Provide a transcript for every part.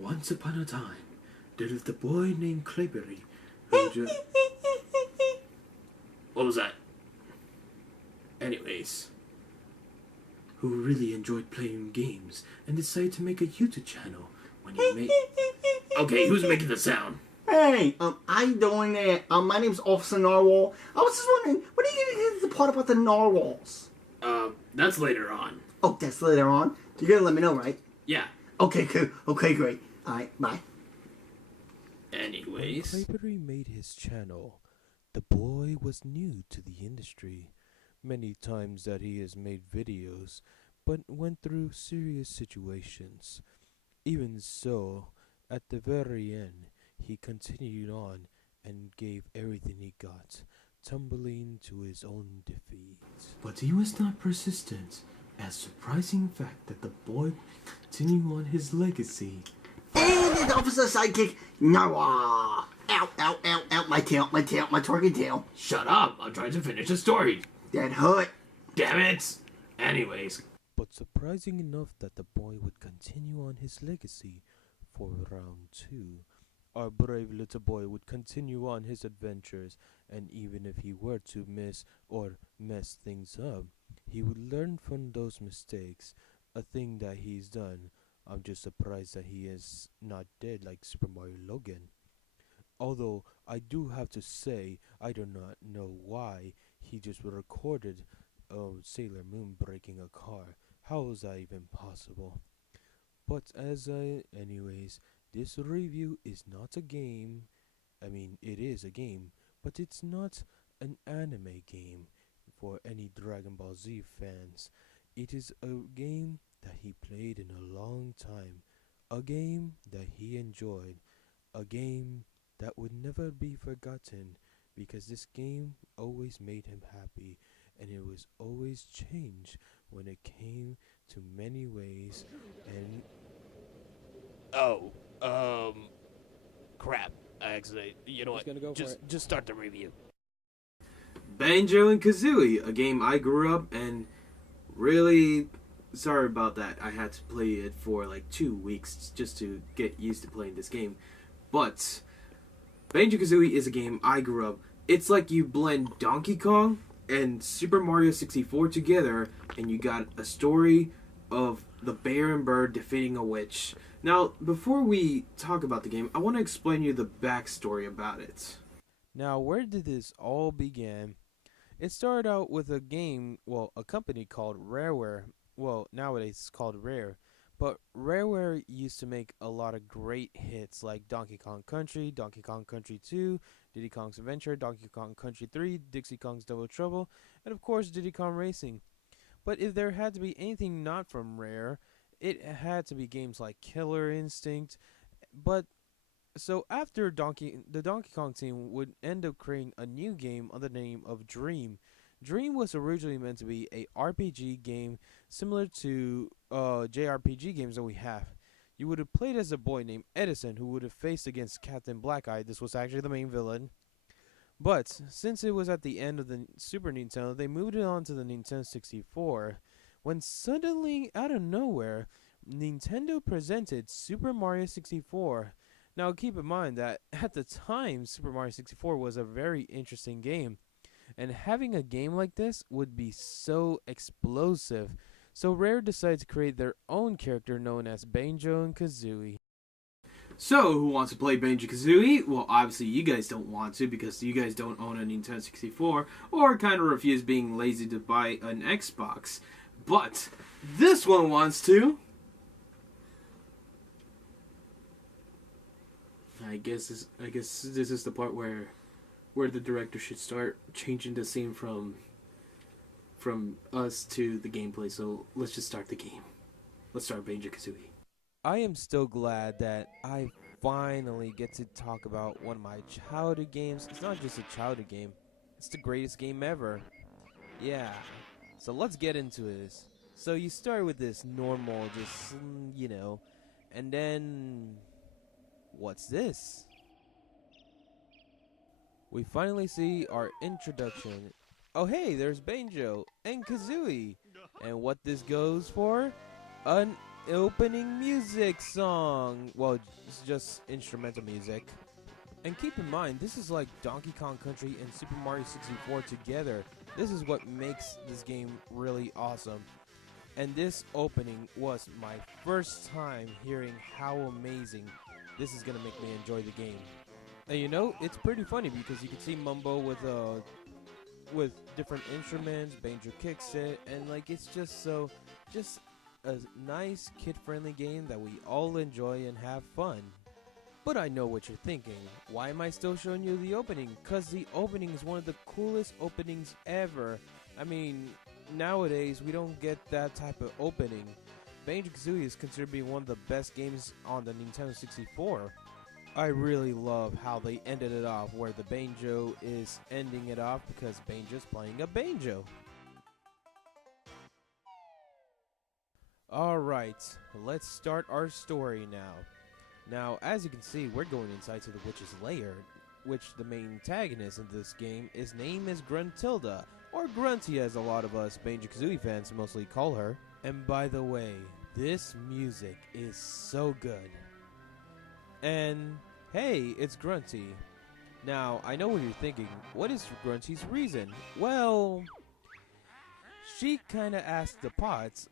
Once upon a time, there lived a boy named Clayberry who just... What was that? Anyways, who really enjoyed playing games and decided to make a YouTube channel when he made... Okay, who's making the sound? Hey, how you doing there? My name's Officer Narwhal. I was just wondering, when are you gonna get to the part about the narwhals? That's later on. Oh, that's later on? You're gonna let me know, right? Yeah. Okay, cool. Okay, great. Alright, bye. Anyways... When Clayberry made his channel, the boy was new to the industry. Many times that he has made videos, but went through serious situations. Even so, at the very end, he continued on and gave everything he got, tumbling to his own defeat. But he was not persistent, as surprising fact that the boy continued on his legacy. And it's Officer Sidekick Narwhal. Ow, ow, ow, ow, my tail, my twerking tail. Shut up! I'm trying to finish the story. That hurt. Damn it! Anyways. But surprising enough that the boy would continue on his legacy for round 2. Our brave little boy would continue on his adventures, and even if he were to miss or mess things up, he would learn from those mistakes, a thing that he's done. I'm just surprised that he is not dead like Super Mario Logan. Although, I do have to say, I do not know why he just recorded Sailor Moon breaking a car. How was that even possible? But anyways, this review is not a game. I mean, it is a game, but it's not an anime game for any Dragon Ball Z fans. It is a game that he played in a long time, a game that he enjoyed, a game that would never be forgotten, because this game always made him happy, and it was always changed when it came to many ways. And crap. I actually, you know what? Just start the review. Banjo and Kazooie, a game I grew up and really sorry about that. I had to play it for like 2 weeks just to get used to playing this game. But Banjo Kazooie is a game I grew up. It's like you blend Donkey Kong and Super Mario 64 together, and you got a story of the bear and bird defeating a witch. Now, before we talk about the game, I want to explain you the backstory about it. now, where did this all begin? It started out with a game, well, a company called RareWare. Well, nowadays it's called Rare. But RareWare used to make a lot of great hits like Donkey Kong Country, Donkey Kong Country 2, Diddy Kong's Adventure, Donkey Kong Country 3, Dixie Kong's Double Trouble, and of course Diddy Kong Racing. But if there had to be anything not from Rare, it had to be games like Killer Instinct. But so after the Donkey Kong team would end up creating a new game under the name of Dream. Dream was originally meant to be a RPG game similar to JRPG games that we have. You would have played as a boy named Edison who would have faced against Captain Black-Eye. This was actually the main villain. But since it was at the end of the Super Nintendo, they moved it on to the Nintendo 64. When suddenly, out of nowhere, Nintendo presented Super Mario 64. Now keep in mind that at the time, Super Mario 64 was a very interesting game. And having a game like this would be so explosive. So Rare decided to create their own character known as Banjo and Kazooie. So, who wants to play Banjo Kazooie? Well, obviously you guys don't want to because you guys don't own a Nintendo 64 or kind of refuse being lazy to buy an Xbox. But this one wants to. I guess this is the part where the director should start changing the scene from us to the gameplay. So let's just start the game. Let's start Banjo Kazooie. I am still glad that I finally get to talk about one of my childhood games. It's not just a childhood game. It's the greatest game ever. Yeah. So let's get into this. So you start with this normal, just, and then what's this? We finally see our introduction. Oh hey, there's Banjo and Kazooie. And what this goes for? An opening music song. Well, it's just instrumental music. And keep in mind, this is like Donkey Kong Country and Super Mario 64 together. This is what makes this game really awesome. And this opening was my first time hearing how amazing this is gonna make me enjoy the game. And you know, it's pretty funny because you can see Mumbo with different instruments, Banjo kicks it, and like it's just a nice kid-friendly game that we all enjoy and have fun. But I know what you're thinking. Why am I still showing you the opening? Because the opening is one of the coolest openings ever. I mean, nowadays we don't get that type of opening. Banjo Kazooie is considered to be one of the best games on the Nintendo 64. I really love how they ended it off, where the banjo is ending it off because Banjo's playing a banjo. Alright, let's start our story now. Now, as you can see, we're going inside to the witch's lair, which the main antagonist in this game is named as Gruntilda, or Grunty as a lot of us Banjo Kazooie fans mostly call her. And by the way, this music is so good. And hey, it's Grunty. Now, I know what you're thinking. What is Grunty's reason? Well, she kinda asked the Pots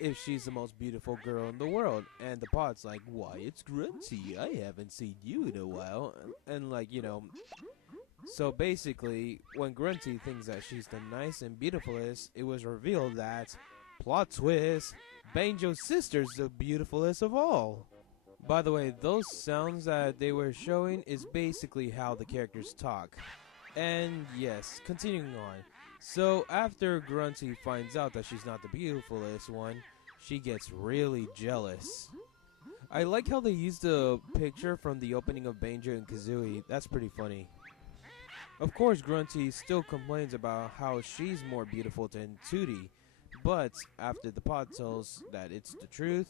if she's the most beautiful girl in the world, and the Pot's like, why, it's Grunty, I haven't seen you in a while. And like, you know, so basically when Grunty thinks that she's the nice and beautifulest, it was revealed that, plot twist, Banjo's sister's the beautifulest of all. By the way, those sounds that they were showing is basically how the characters talk. And yes, continuing on. So after Grunty finds out that she's not the beautifulest one, she gets really jealous. I like how they used the picture from the opening of Banjo and Kazooie. That's pretty funny. Of course, Grunty still complains about how she's more beautiful than Tooty, but after the Pot tells that it's the truth,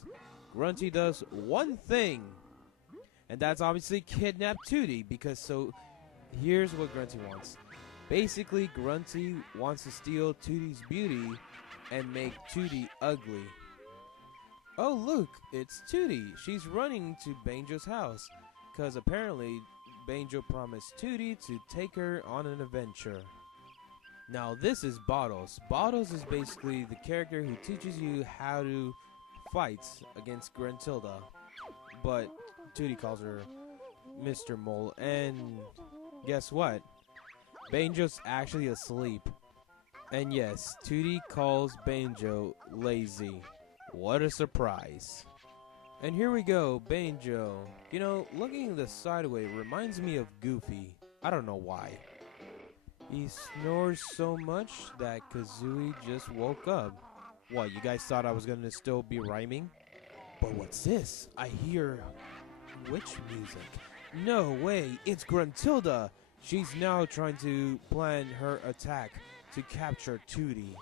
Grunty does one thing, and that's obviously kidnap Tooty, because so here's what Grunty wants. Basically, Grunty wants to steal Tooty's beauty and make Tooty ugly. Oh look, it's Tooty. She's running to Banjo's house, because apparently Banjo promised Tooty to take her on an adventure. Now this is Bottles. Bottles is basically the character who teaches you how to fight against Gruntilda, but Tooty calls her Mr. Mole, and guess what? Banjo's actually asleep. And yes, Tooty calls Banjo lazy. What a surprise. And here we go, Banjo. You know, looking at the sideway reminds me of Goofy. I don't know why. He snores so much that Kazooie just woke up. What, you guys thought I was gonna still be rhyming? But what's this? I hear witch music. No way, it's Gruntilda! She's now trying to plan her attack to capture Tooty.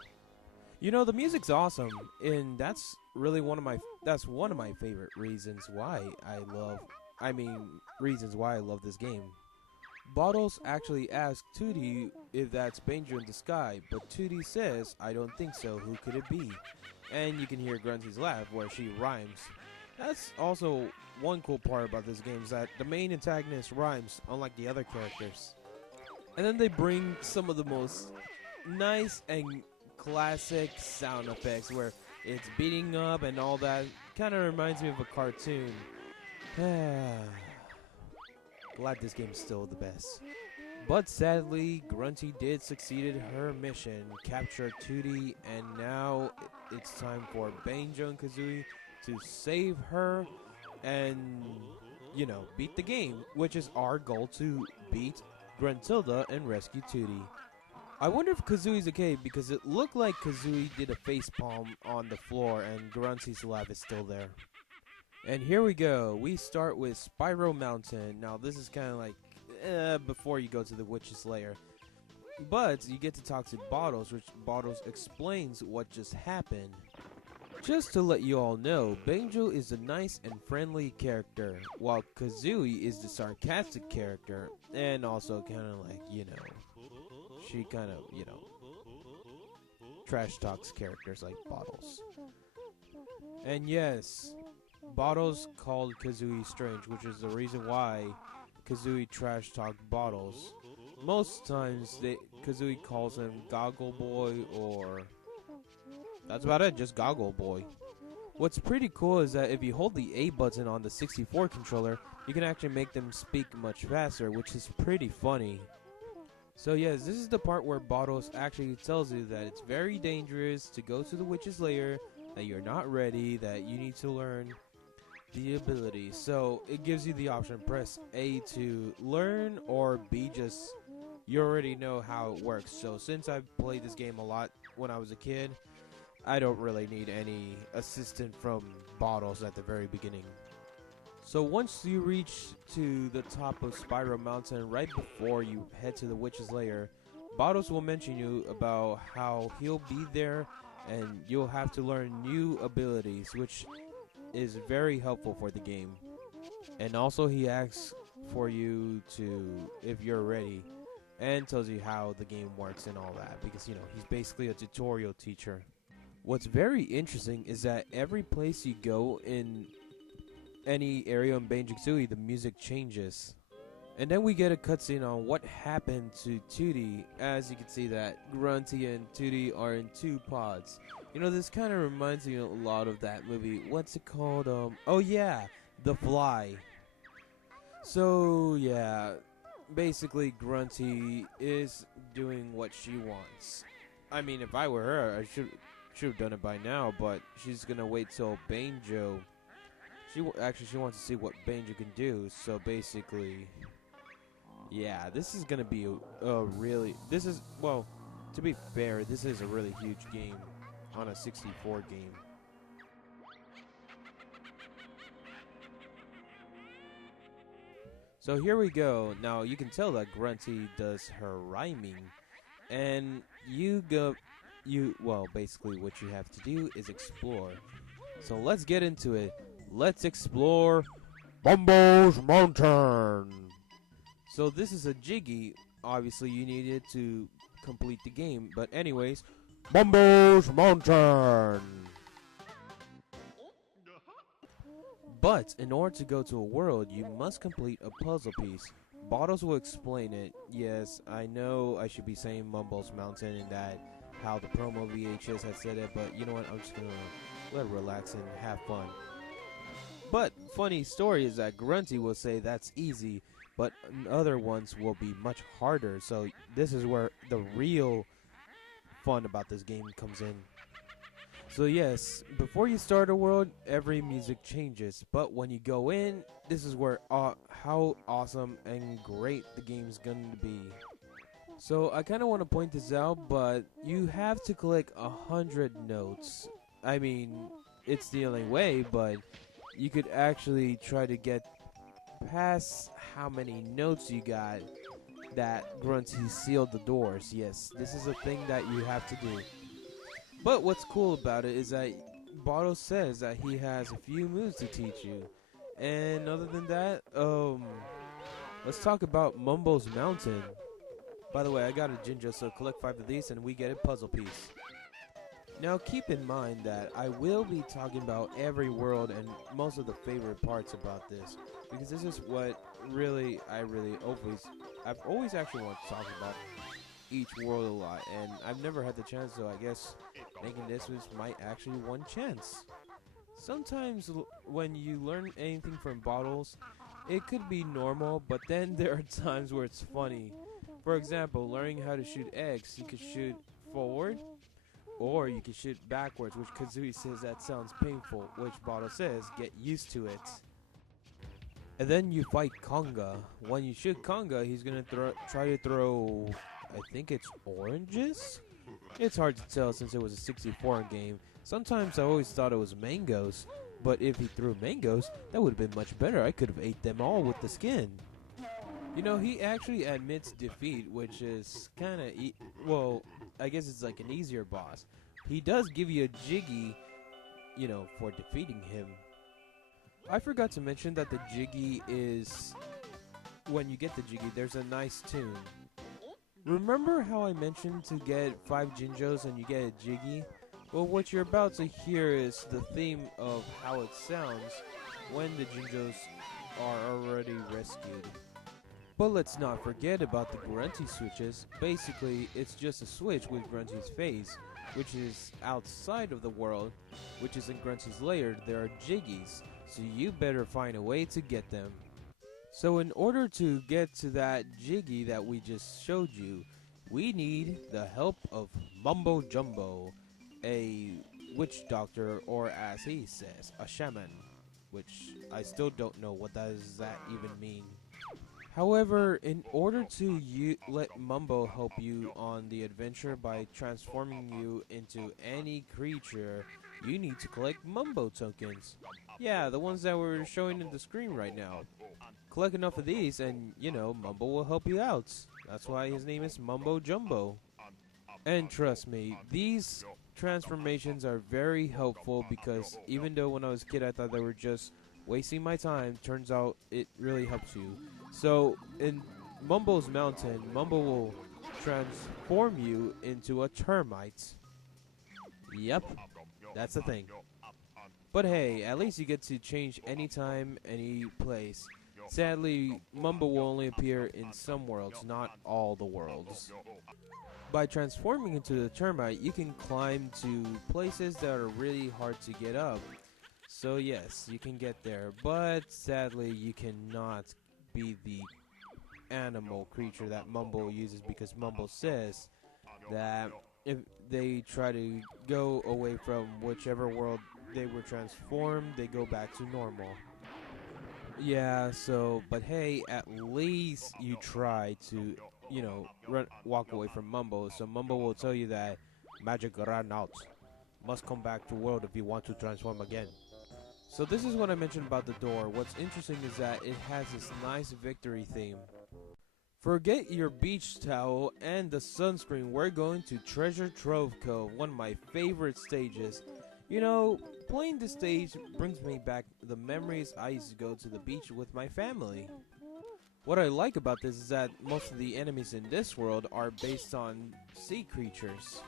You know, the music's awesome, and that's really one of my favorite reasons why I love this game. Bottles actually asks Tooty if that's Banjo in the sky, but Tooty says, I don't think so, who could it be? And you can hear Grunty's laugh where she rhymes. That's also one cool part about this game, is that the main antagonist rhymes, unlike the other characters. And then they bring some of the most nice and classic sound effects where it's beating up and all that. Kind of reminds me of a cartoon. Glad this game's still the best. But sadly, Grunty did succeed in her mission, capture Tooty, and now it's time for Banjo and Kazooie to save her and, you know, beat the game, which is our goal, to beat Gruntilda and rescue Tooty. I wonder if Kazooie's okay, because it looked like Kazooie did a facepalm on the floor and Grunty's laugh is still there. And here we go. We start with Spyro Mountain. Now this is kind of like before you go to the witch's lair. But you get to talk to Bottles, which Bottles explains what just happened. Just to let you all know, Banjo is a nice and friendly character, while Kazooie is the sarcastic character, and also kind of like, you know, she kind of, you know, trash talks characters like Bottles. And yes, Bottles called Kazooie strange, which is the reason why Kazooie trash talked Bottles. Most times, Kazooie calls him Goggle Boy, or that's about it, just Goggle Boy. What's pretty cool is that if you hold the A button on the 64 controller, you can actually make them speak much faster, which is pretty funny. So yes, this is the part where Bottles actually tells you that it's very dangerous to go to the witch's lair, that you're not ready, that you need to learn the ability. So it gives you the option, press A to learn, or B, just you already know how it works. So since I've played this game a lot when I was a kid, I don't really need any assistance from Bottles at the very beginning. So once you reach to the top of Spiral Mountain, right before you head to the witch's lair, Bottles will mention you about how he'll be there and you'll have to learn new abilities, which is very helpful for the game. And also he asks for you to, if you're ready, and tells you how the game works and all that, because you know, he's basically a tutorial teacher. What's very interesting is that every place you go in any area in Banjo Kazooie, the music changes. And then we get a cutscene on what happened to Tooty. As you can see that Grunty and Tooty are in two pods. You know, this kind of reminds me a lot of that movie. What's it called? Oh yeah, The Fly. So yeah, basically Grunty is doing what she wants. I mean, if I were her, I should have done it by now, but she's gonna wait till Banjo. She wants to see what Banjo can do. So basically, yeah, this is gonna be well, to be fair, this is a really huge game on a 64 game. So here we go. Now you can tell that Grunty does her rhyming, and basically what you have to do is explore. So let's get into it. Let's explore Bumbo's Mountain. So this is a Jiggy. Obviously you needed to complete the game, but anyways, Bumbo's Mountain. But in order to go to a world, you must complete a puzzle piece. Bottles will explain it. Yes, I know I should be saying Mumbo's Mountain and that how the promo VHS had said it, but you know what? I'm just gonna let it relax and have fun. But funny story is that Grunty will say that's easy, but other ones will be much harder. So this is where the real fun about this game comes in. So yes, before you start a world, every music changes. But when you go in, this is where how awesome and great the game's going to be. So I kind of want to point this out, but you have to collect 100 notes. I mean, it's the only way, but you could actually try to get past how many notes you got that Grunty sealed the doors. Yes, this is a thing that you have to do. But what's cool about it is that Bottle says that he has a few moves to teach you. And other than that, let's talk about Mumbo's Mountain. By the way, I got a Jinjo, so collect 5 of these and we get a puzzle piece. Now keep in mind that I will be talking about every world and most of the favorite parts about this, because this is what I've always actually wanted to talk about each world a lot, and I've never had the chance, so I guess making this was my actually one chance. Sometimes when you learn anything from Bottles, it could be normal, but then there are times where it's funny. For example, learning how to shoot eggs, you could shoot forward, or you can shoot backwards, which Kazooie says that sounds painful, which Bottle says, get used to it. And then you fight Conga. When you shoot Conga, he's gonna try to throw, I think it's oranges? It's hard to tell since it was a 64 game. Sometimes I always thought it was mangoes, but if he threw mangoes, that would have been much better. I could have ate them all with the skin. You know, he actually admits defeat, which is kind of, I guess it's like an easier boss. He does give you a Jiggy, you know, for defeating him. I forgot to mention that the Jiggy is, when you get the Jiggy, there's a nice tune. Remember how I mentioned to get 5 Jinjos and you get a Jiggy? Well, what you're about to hear is the theme of how it sounds when the Jinjos are already rescued. But let's not forget about the Grunty switches. Basically, it's just a switch with Grunty's face, which is outside of the world, which is in Grunty's lair. There are Jiggies, so you better find a way to get them. So in order to get to that Jiggy that we just showed you, we need the help of Mumbo Jumbo, a witch doctor, or as he says, a shaman, which I still don't know what does that even mean. However, in order to let Mumbo help you on the adventure by transforming you into any creature, you need to collect Mumbo tokens. Yeah, the ones that we're showing in the screen right now. Collect enough of these and, Mumbo will help you out. That's why his name is Mumbo Jumbo. And trust me, these transformations are very helpful because even though when I was a kid I thought they were just wasting my time, turns out it really helps you. So in Mumbo's Mountain, Mumbo will transform you into a termite. Yep, that's the thing. But hey, at least you get to change anytime, any place. Sadly, Mumbo will only appear in some worlds, not all the worlds. By transforming into the termite, you can climb to places that are really hard to get up. So yes, you can get there, but sadly you cannot be the animal creature that Mumbo uses because Mumbo says that if they try to go away from whichever world they were transformed, they go back to normal. Yeah, but hey, at least you try to, walk away from Mumbo. So Mumbo will tell you that magic ran out. Must come back to world if you want to transform again. So this is what I mentioned about the door. What's interesting is that it has this nice victory theme. Forget your beach towel and the sunscreen. We're going to Treasure Trove Cove, one of my favorite stages. Playing this stage brings me back the memories I used to go to the beach with my family. What I like about this is that most of the enemies in this world are based on sea creatures.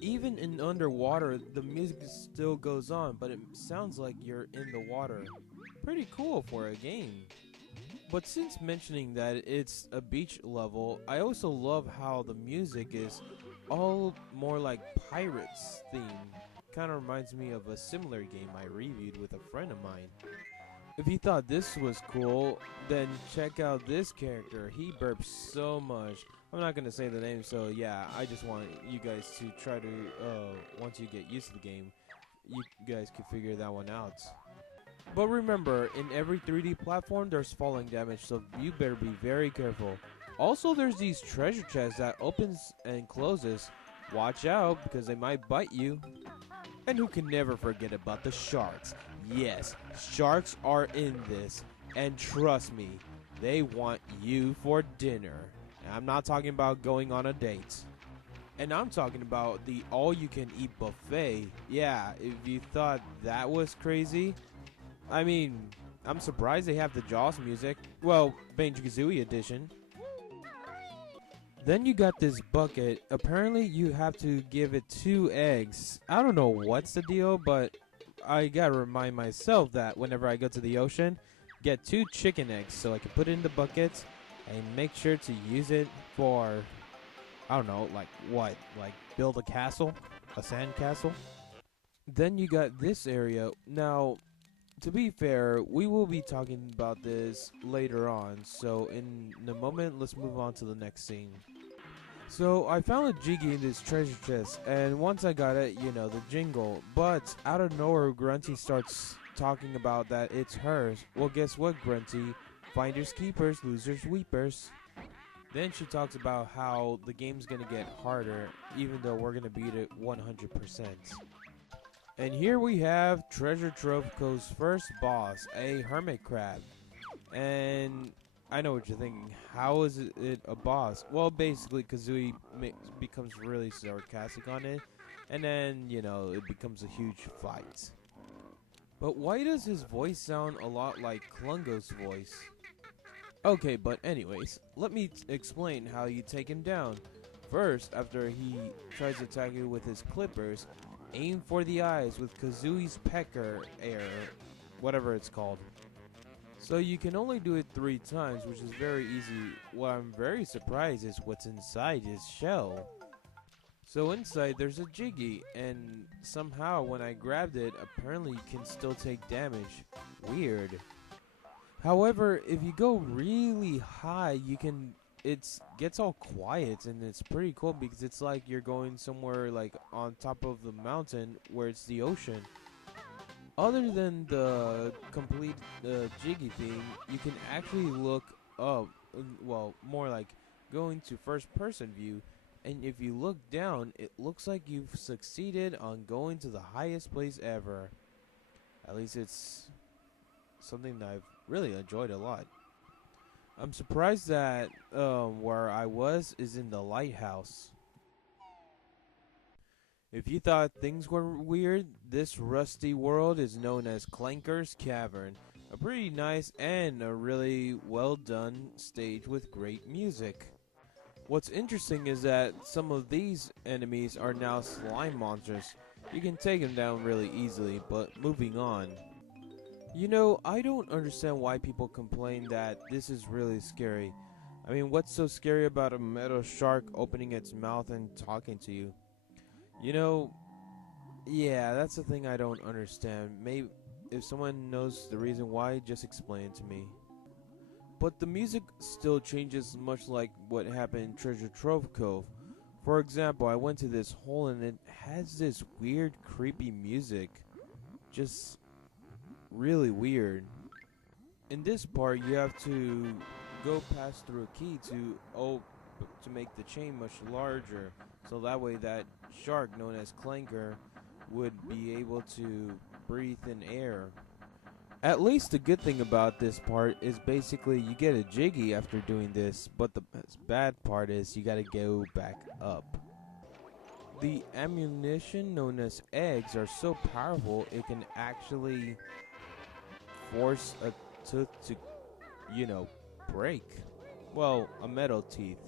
Even in underwater, the music still goes on, but it sounds like you're in the water. Pretty cool for a game. But since mentioning that it's a beach level, I also love how the music is all more like Pirates theme. Kinda reminds me of a similar game I reviewed with a friend of mine. If you thought this was cool, then check out this character. He burps so much. I'm not gonna say the name, so yeah, I just want you guys to try to, once you get used to the game, you guys can figure that one out. But remember, in every 3D platform, there's falling damage, so you better be very careful. Also, there's these treasure chests that opens and closes. Watch out, because they might bite you. And who can never forget about the sharks? Yes, sharks are in this, and trust me, they want you for dinner. And I'm not talking about going on a date. And I'm talking about the all-you-can-eat buffet. Yeah, if you thought that was crazy, I mean, I'm surprised they have the Jaws music. Well, Banjo Kazooie edition. Then you got this bucket. Apparently you have to give it 2 eggs. I don't know what's the deal, but I gotta remind myself that whenever I go to the ocean, get 2 chicken eggs so I can put it in the bucket and make sure to use it for, I don't know, like what? Like build a castle? A sand castle? Then you got this area. Now, to be fair, we will be talking about this later on, so in a moment, let's move on to the next scene. So, I found a Jiggy in this treasure chest, and once I got it, the jingle, but out of nowhere, Grunty starts talking about that it's hers. Well, guess what, Grunty? Finders keepers, losers weepers. Then she talks about how the game's gonna get harder, even though we're gonna beat it 100%. And here we have Treasure Trove Cove's first boss, a hermit crab. And I know what you're thinking, how is it a boss? Well, basically, Kazooie becomes really sarcastic on it, and then, it becomes a huge fight. But why does his voice sound a lot like Klungo's voice? Okay, but anyways, let me explain how you take him down. First, after he tries to attack you with his clippers, aim for the eyes with Kazooie's pecker air, whatever it's called. So you can only do it 3 times, which is very easy. What I'm very surprised is what's inside his shell. So inside there's a Jiggy, and somehow when I grabbed it, apparently you can still take damage. Weird. However, if you go really high, it gets all quiet, and it's pretty cool because it's like you're going somewhere like on top of the mountain where it's the ocean. Other than the complete Jiggy thing, you can actually look up, well, more like going to first person view, and if you look down, it looks like you've succeeded on going to the highest place ever. At least it's something that I've really enjoyed a lot. I'm surprised that where I was is in the lighthouse. If you thought things were weird, this rusty world is known as Clanker's Cavern. A pretty nice and a really well done stage with great music. What's interesting is that some of these enemies are now slime monsters. You can take them down really easily, but moving on. You know, I don't understand why people complain that this is really scary. I mean, what's so scary about a metal shark opening its mouth and talking to you? You know, yeah, that's the thing I don't understand. Maybe if someone knows the reason why, just explain it to me. But the music still changes, much like what happened in Treasure Trove Cove. For example, I went to this hole and it has this weird, creepy music. Just really weird. In this part, you have to go pass through a key to make the chain much larger, so that way that shark known as Clanker would be able to breathe in air. At least the good thing about this part is basically you get a Jiggy after doing this, but the bad part is you gotta go back up. The ammunition known as eggs are so powerful it can actually force a tooth to, break. Well, a metal teeth.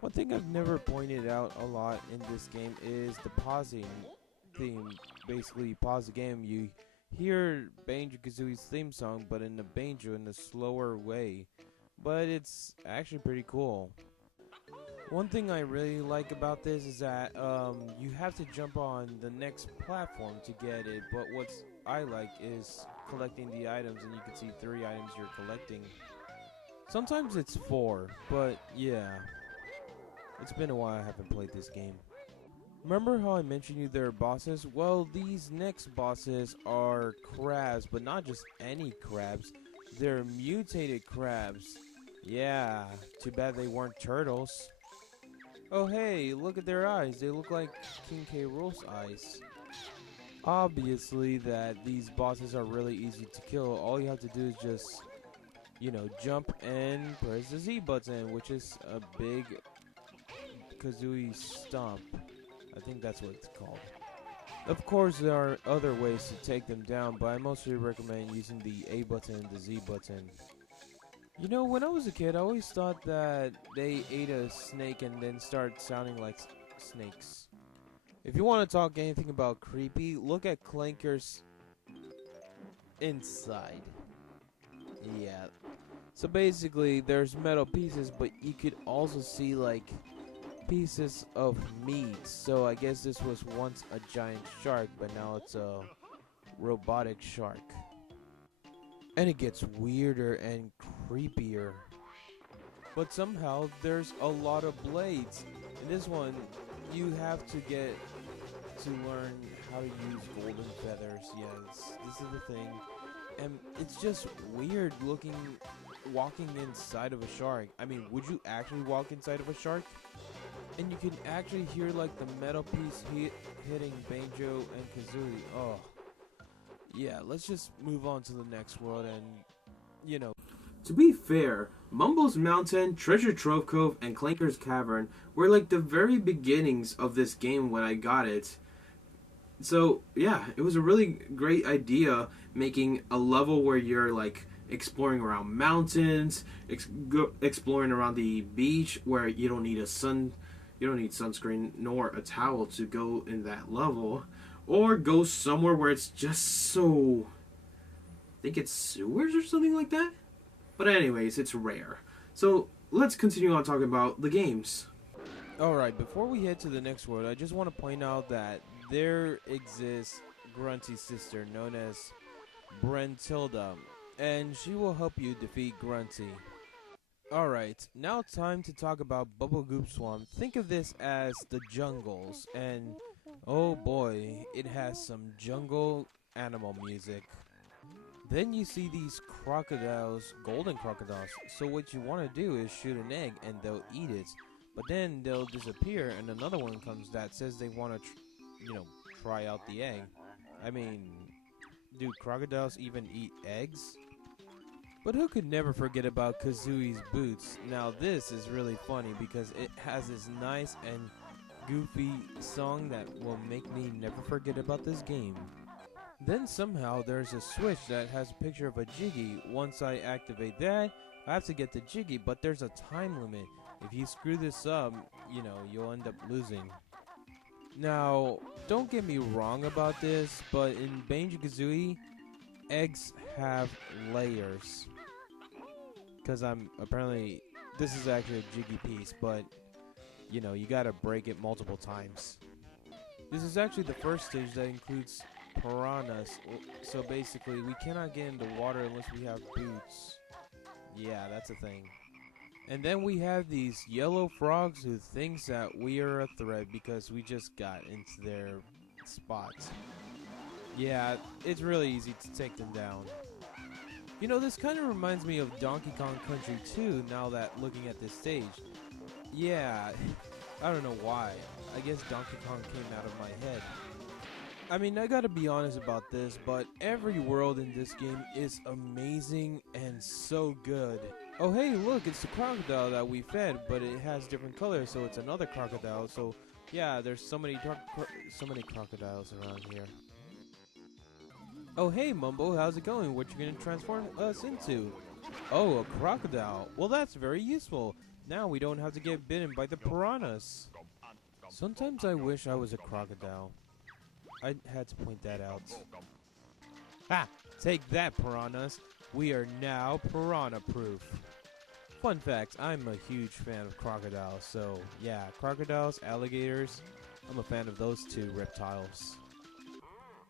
One thing I've never pointed out a lot in this game is the pausing theme. Basically, you pause the game, you hear Banjo Kazooie's theme song, but in the banjo in a slower way. But it's actually pretty cool. One thing I really like about this is that you have to jump on the next platform to get it, but what I like is collecting the items, and you can see 3 items you're collecting. Sometimes it's 4, but yeah. It's been a while I haven't played this game. Remember how I mentioned you there are bosses? Well, these next bosses are crabs, but not just any crabs. They're mutated crabs. Yeah, too bad they weren't turtles. Oh hey, look at their eyes. They look like King K. Rool's eyes. Obviously that these bosses are really easy to kill. All you have to do is just, jump and press the Z button, which is a big Kazooie stomp. I think that's what it's called. Of course, there are other ways to take them down, but I mostly recommend using the A button and the Z button. You know, when I was a kid, I always thought that they ate a snake and then started sounding like snakes. If you want to talk anything about creepy, look at Clanker's inside. Yeah. So basically, there's metal pieces, but you could also see, pieces of meat. So I guess this was once a giant shark, but now it's a robotic shark. And it gets weirder and creepier. But somehow there's a lot of blades. In this one, you have to get to learn how to use golden feathers. Yes, this is the thing. And it's just weird walking inside of a shark. I mean, would you actually walk inside of a shark? And you can actually hear the metal piece hitting Banjo and Kazooie. Oh. Yeah, let's just move on to the next world and, To be fair, Mumbo's Mountain, Treasure Trove Cove, and Clanker's Cavern were the very beginnings of this game when I got it. So, yeah, it was a really great idea making a level where you're exploring around mountains, exploring around the beach where you don't need a sun, You don't need sunscreen nor a towel to go in that level. Or go somewhere where it's just so... I think it's sewers or something like that? But anyways, it's rare. So let's continue on talking about the games. Alright, before we head to the next world, I just want to point out that there exists Grunty's sister known as Brentilda, and she will help you defeat Grunty. Alright, now time to talk about Bubble Goop Swamp. Think of this as the jungles, and oh boy, it has some jungle animal music. Then you see these crocodiles, golden crocodiles, so what you want to do is shoot an egg and they'll eat it. But then they'll disappear and another one comes that says they want to, try out the egg. I mean, do crocodiles even eat eggs? But who could never forget about Kazooie's boots? Now this is really funny because it has this nice and goofy song that will make me never forget about this game. Then somehow there's a switch that has a picture of a Jiggy. Once I activate that, I have to get the Jiggy, but there's a time limit. If you screw this up, you'll end up losing. Now, don't get me wrong about this, but in Banjo Kazooie, eggs have layers. Because this is actually a Jiggy piece, but, you gotta break it multiple times. This is actually the first stage that includes piranhas, so basically we cannot get into water unless we have boots. Yeah, that's a thing. And then we have these yellow frogs who thinks that we are a threat because we just got into their spots. Yeah, it's really easy to take them down. This kind of reminds me of Donkey Kong Country 2 now that looking at this stage. Yeah, I don't know why. I guess Donkey Kong came out of my head. I mean, I gotta be honest about this, but every world in this game is amazing and so good. Oh hey, look, it's the crocodile that we fed, but it has different colors, so it's another crocodile. So yeah, there's so many crocodiles around here. Oh hey, Mumbo, how's it going? What you gonna transform us into? Oh, a crocodile. Well, that's very useful. Now we don't have to get bitten by the piranhas. Sometimes I wish I was a crocodile. I had to point that out. Ha! Take that, piranhas. We are now piranha-proof. Fun fact, I'm a huge fan of crocodiles, so yeah, crocodiles, alligators, I'm a fan of those two reptiles.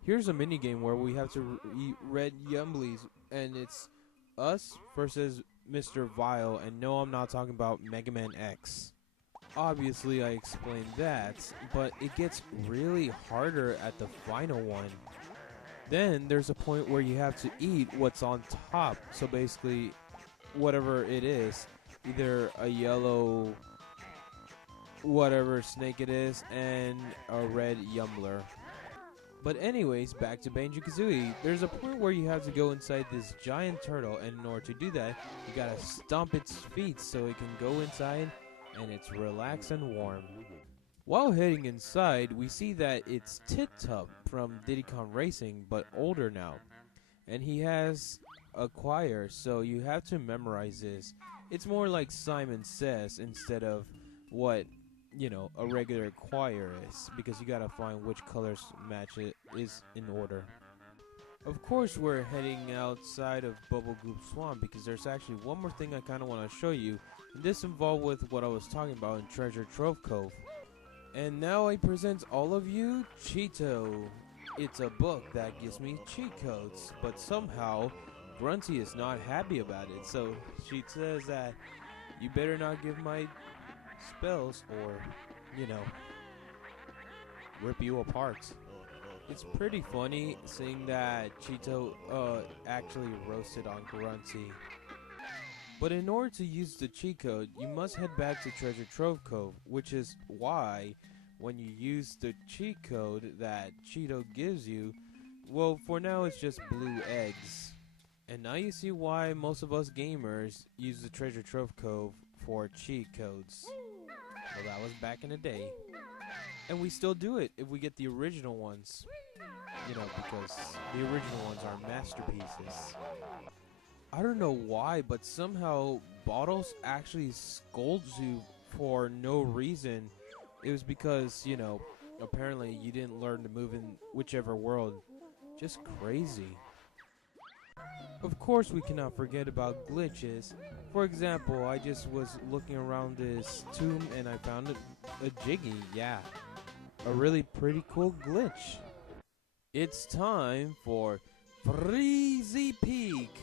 Here's a minigame where we have to eat red yumblies, and it's us versus Mr. Vile, and no, I'm not talking about Mega Man X. Obviously, I explained that, but it gets really harder at the final one. Then there's a point where you have to eat what's on top. So basically, whatever it is, either a yellow, whatever snake it is, and a red yumbler. But anyways, back to Banjo Kazooie. There's a point where you have to go inside this giant turtle, and in order to do that, you gotta stomp its feet so it can go inside and it's relaxed and warm. While heading inside, we see that it's Tip-Top from Diddy Kong Racing, but older now. And he has a choir, so you have to memorize this. It's more like Simon Says instead of what, a regular choir is, because you gotta find which colors match it is in order. Of course, we're heading outside of Bubble Goop Swamp because there's actually one more thing I kind of want to show you. And this involved with what I was talking about in Treasure Trove Cove. And now I present all of you Cheeto. It's a book that gives me cheat codes, but somehow Grunty is not happy about it. So she says that you better not give my spells or, rip you apart. It's pretty funny seeing that Cheeto actually roasted on Grunty. But in order to use the cheat code, you must head back to Treasure Trove Cove, which is why when you use the cheat code that Cheeto gives you, well, for now it's just blue eggs. And now you see why most of us gamers use the Treasure Trove Cove for cheat codes. Well, that was back in the day. And we still do it if we get the original ones. Because the original ones are masterpieces. I don't know why, but somehow Bottles actually scolds you for no reason It was because, you know, apparently you didn't learn to move in whichever world. Just crazy. Of course, we cannot forget about glitches. For example, I just was looking around this tomb and I found a Jiggy. Yeah, a really pretty cool glitch. It's time for Freezy Peak.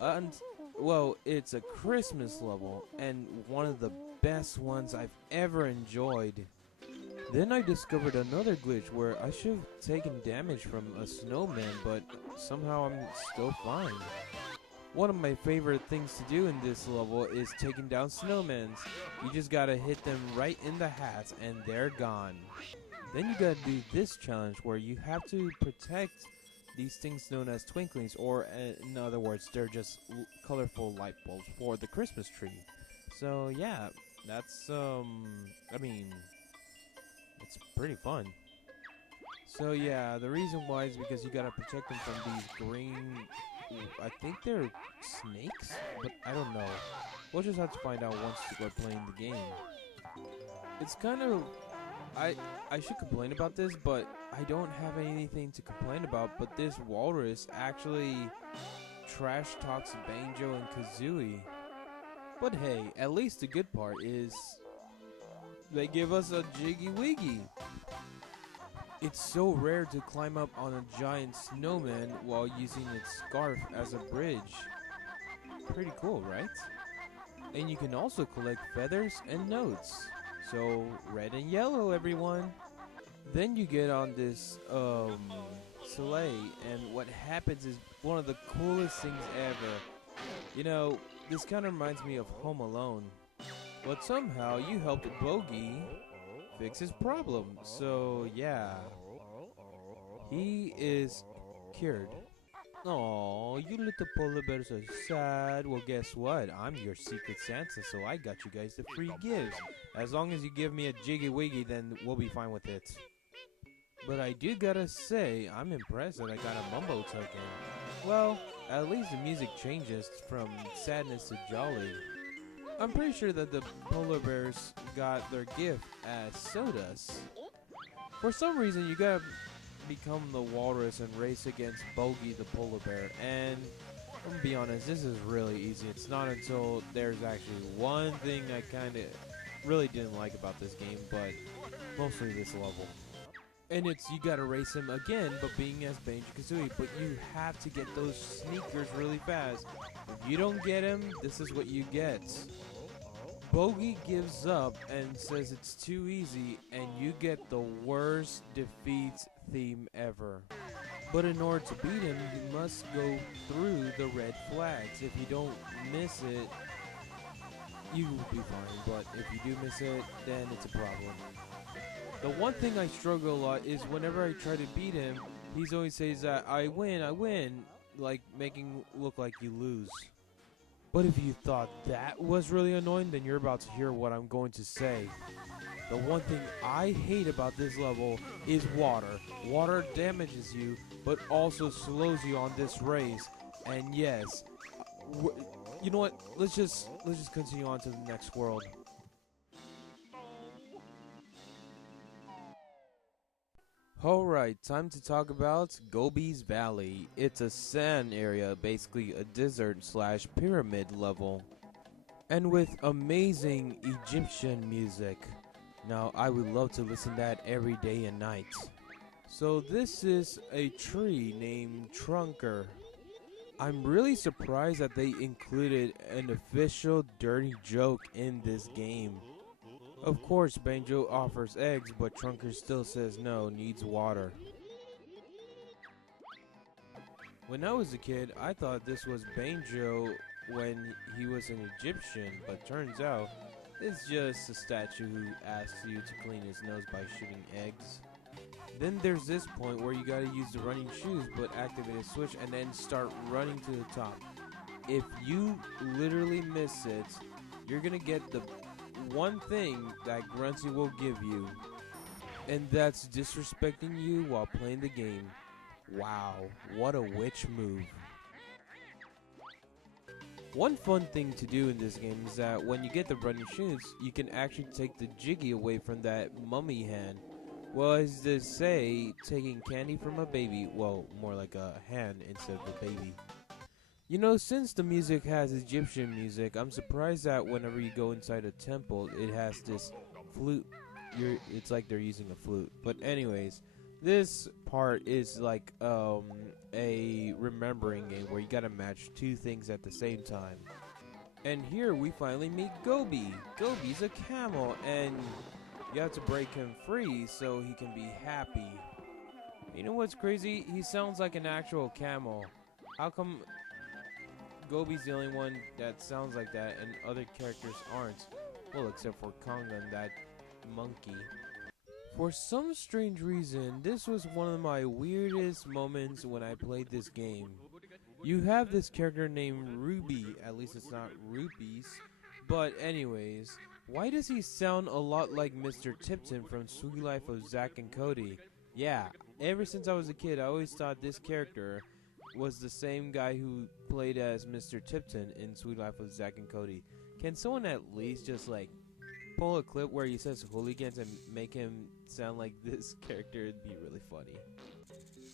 And, well, it's a Christmas level and one of the best ones I've ever enjoyed. Then I discovered another glitch where I should have taken damage from a snowman, but somehow I'm still fine. One of my favorite things to do in this level is taking down snowmans. You just gotta hit them right in the hats and they're gone. Then you gotta do this challenge where you have to protect these things known as twinklings, or in other words, they're just colorful light bulbs for the Christmas tree. So yeah, that's it's pretty fun. So yeah, the reason why is because you gotta protect them from these green, I think they're snakes, but I don't know. We'll just have to find out once we're playing the game. It's kind of, I should complain about this, but I don't have anything to complain about, but this walrus actually trash talks Banjo and Kazooie. But hey, at least the good part is they give us a Jiggy Wiggy. It's so rare to climb up on a giant snowman while using its scarf as a bridge. Pretty cool, right? And you can also collect feathers and notes. So, red and yellow, everyone. Then you get on this sleigh, and what happens is one of the coolest things ever. You know, this kind of reminds me of Home Alone. But somehow you helped Bogey fix his problem. So yeah, he is cured. Oh, you little polar bears are sad. Well, guess what? I'm your secret Santa, so I got you guys the free gifts. As long as you give me a Jiggy Wiggy, then we'll be fine with it. But I do gotta say, I'm impressed that I got a Mumbo token. Well, at least the music changes from sadness to jolly. I'm pretty sure that the polar bears got their gift as sodas. For some reason, you gotta become the walrus and race against Bogey the polar bear. And I'm gonna be honest, this is really easy. It's not until there's actually one thing I kinda really didn't like about this game, but mostly this level. And it's you gotta race him again, but being as Banjo Kazooie. But you have to get those sneakers really fast. If you don't get him, this is what you get. Bogey gives up and says it's too easy, and you get the worst defeats theme ever. But in order to beat him, you must go through the red flags. If you don't miss it, you will be fine. But if you do miss it, then it's a problem. The one thing I struggle a lot is whenever I try to beat him, he's always says that I win, like making look like you lose. But if you thought that was really annoying, then you're about to hear what I'm going to say. The one thing I hate about this level is water. Water damages you, but also slows you on this race. And yes, you know what? Let's just continue on to the next world. Alright, time to talk about Gobi's Valley. It's a sand area, basically a desert / pyramid level. And with amazing Egyptian music. Now, I would love to listen to that every day and night. So this is a tree named Trunker. I'm really surprised that they included an official dirty joke in this game. Of course, Banjo offers eggs, but Trunker still says no, needs water. When I was a kid, I thought this was Banjo when he was an Egyptian, but turns out it's just a statue who asks you to clean his nose by shooting eggs. Then there's this point where you gotta use the running shoes, but activate a switch and then start running to the top. If you literally miss it, you're gonna get the one thing that Grunty will give you, and that's disrespecting you while playing the game. Wow, what a witch move. One fun thing to do in this game is that when you get the running shoes, you can actually take the Jiggy away from that mummy hand. Well, as they say, taking candy from a baby, well, more like a hand instead of a baby. You know, since the music has Egyptian music, I'm surprised that whenever you go inside a temple, it has this flute. It's like they're using a flute. But anyways, this part is like a remembering game where you gotta match two things at the same time. And here we finally meet Gobi. Gobi's a camel, and you have to break him free so he can be happy. You know what's crazy? He sounds like an actual camel. How come Gobi's the only one that sounds like that and other characters aren't? Well, except for Konga and that monkey. For some strange reason, this was one of my weirdest moments when I played this game. You have this character named Ruby, at least it's not Rupees, but anyways, why does he sound a lot like Mr. Tipton from Sweet Life of Zack and Cody? Yeah, ever since I was a kid, I always thought this character was the same guy who played as Mr. Tipton in Sweet Life of Zack and Cody. Can someone at least just like pull a clip where he says hooligans and make him sound like this character? It'd be really funny.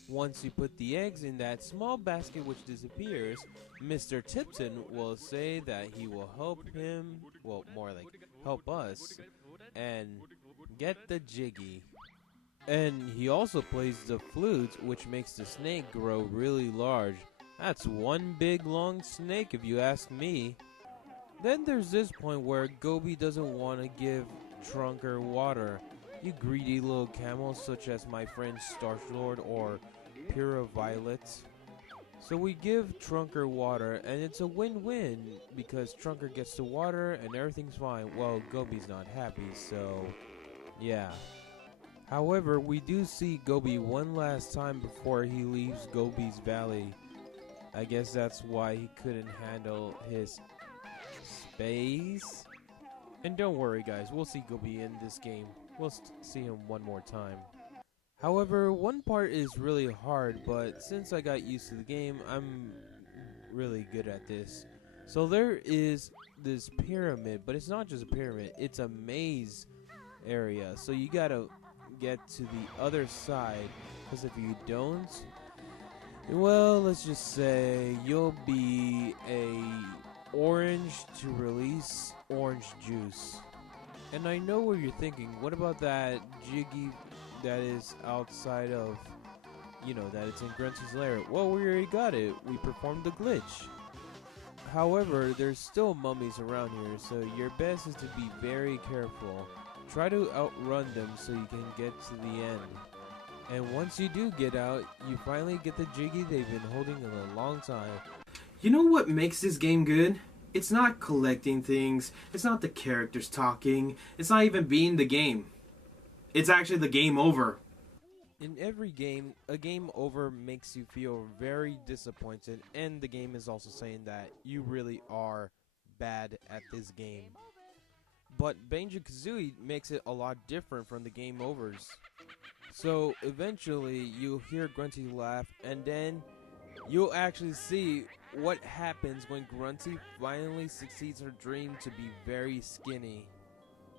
Once you put the eggs in that small basket which disappears, Mr. Tipton will say that he will help him, well, more like help us, and get the Jiggy. And he also plays the flute, which makes the snake grow really large. That's one big long snake if you ask me. Then there's this point where Gobi doesn't want to give Trunker water. You greedy little camels such as my friend Starlord or Pura Violet. So we give Trunker water, and it's a win-win because Trunker gets the water and everything's fine. Well, Gobi's not happy, so yeah. However, we do see Gobi one last time before he leaves Gobi's Valley. I guess that's why he couldn't handle his space. And don't worry guys, we'll see Gobi in this game. We'll see him one more time. However, one part is really hard, but since I got used to the game, I'm really good at this. So there is this pyramid, but it's not just a pyramid, it's a maze area. So you gotta get to the other side, because if you don't, well, let's just say you'll be a orange to release orange juice. And I know what you're thinking, what about that Jiggy that is outside of, you know, that it's in Grunty's lair? Well, we already got it, we performed the glitch. However, there's still mummies around here, so your best is to be very careful. Try to outrun them so you can get to the end. And once you do get out, you finally get the Jiggy they've been holding in a long time. You know what makes this game good? It's not collecting things, it's not the characters talking, it's not even being the game. It's actually the game over. In every game, a game over makes you feel very disappointed, and the game is also saying that you really are bad at this game. But Banjo Kazooie makes it a lot different from the game overs. So eventually you'll hear Grunty laugh, and then you'll actually see what happens when Grunty finally succeeds her dream to be very skinny.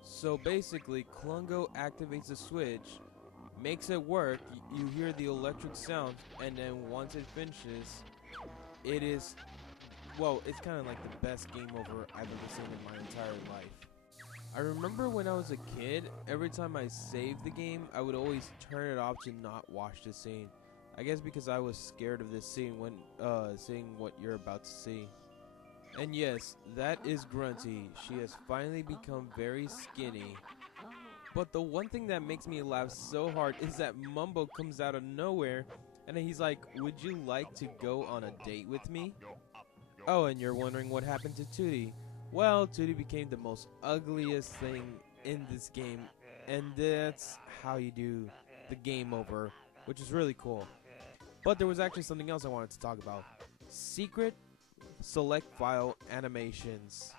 So basically Klungo activates a switch, makes it work, you hear the electric sound, and then once it finishes, it is, well, it's kind of like the best game over I've ever seen in my entire life. I remember when I was a kid, every time I saved the game, I would always turn it off to not watch the scene. I guess because I was scared of this scene when seeing what you're about to see. And yes, that is Grunty. She has finally become very skinny. But the one thing that makes me laugh so hard is that Mumbo comes out of nowhere and he's like, "Would you like to go on a date with me?" Oh, and you're wondering what happened to Tootie. Well, Tootie became the most ugliest thing in this game, and that's how you do the game over, which is really cool. But there was actually something else I wanted to talk about. Secret select file animations.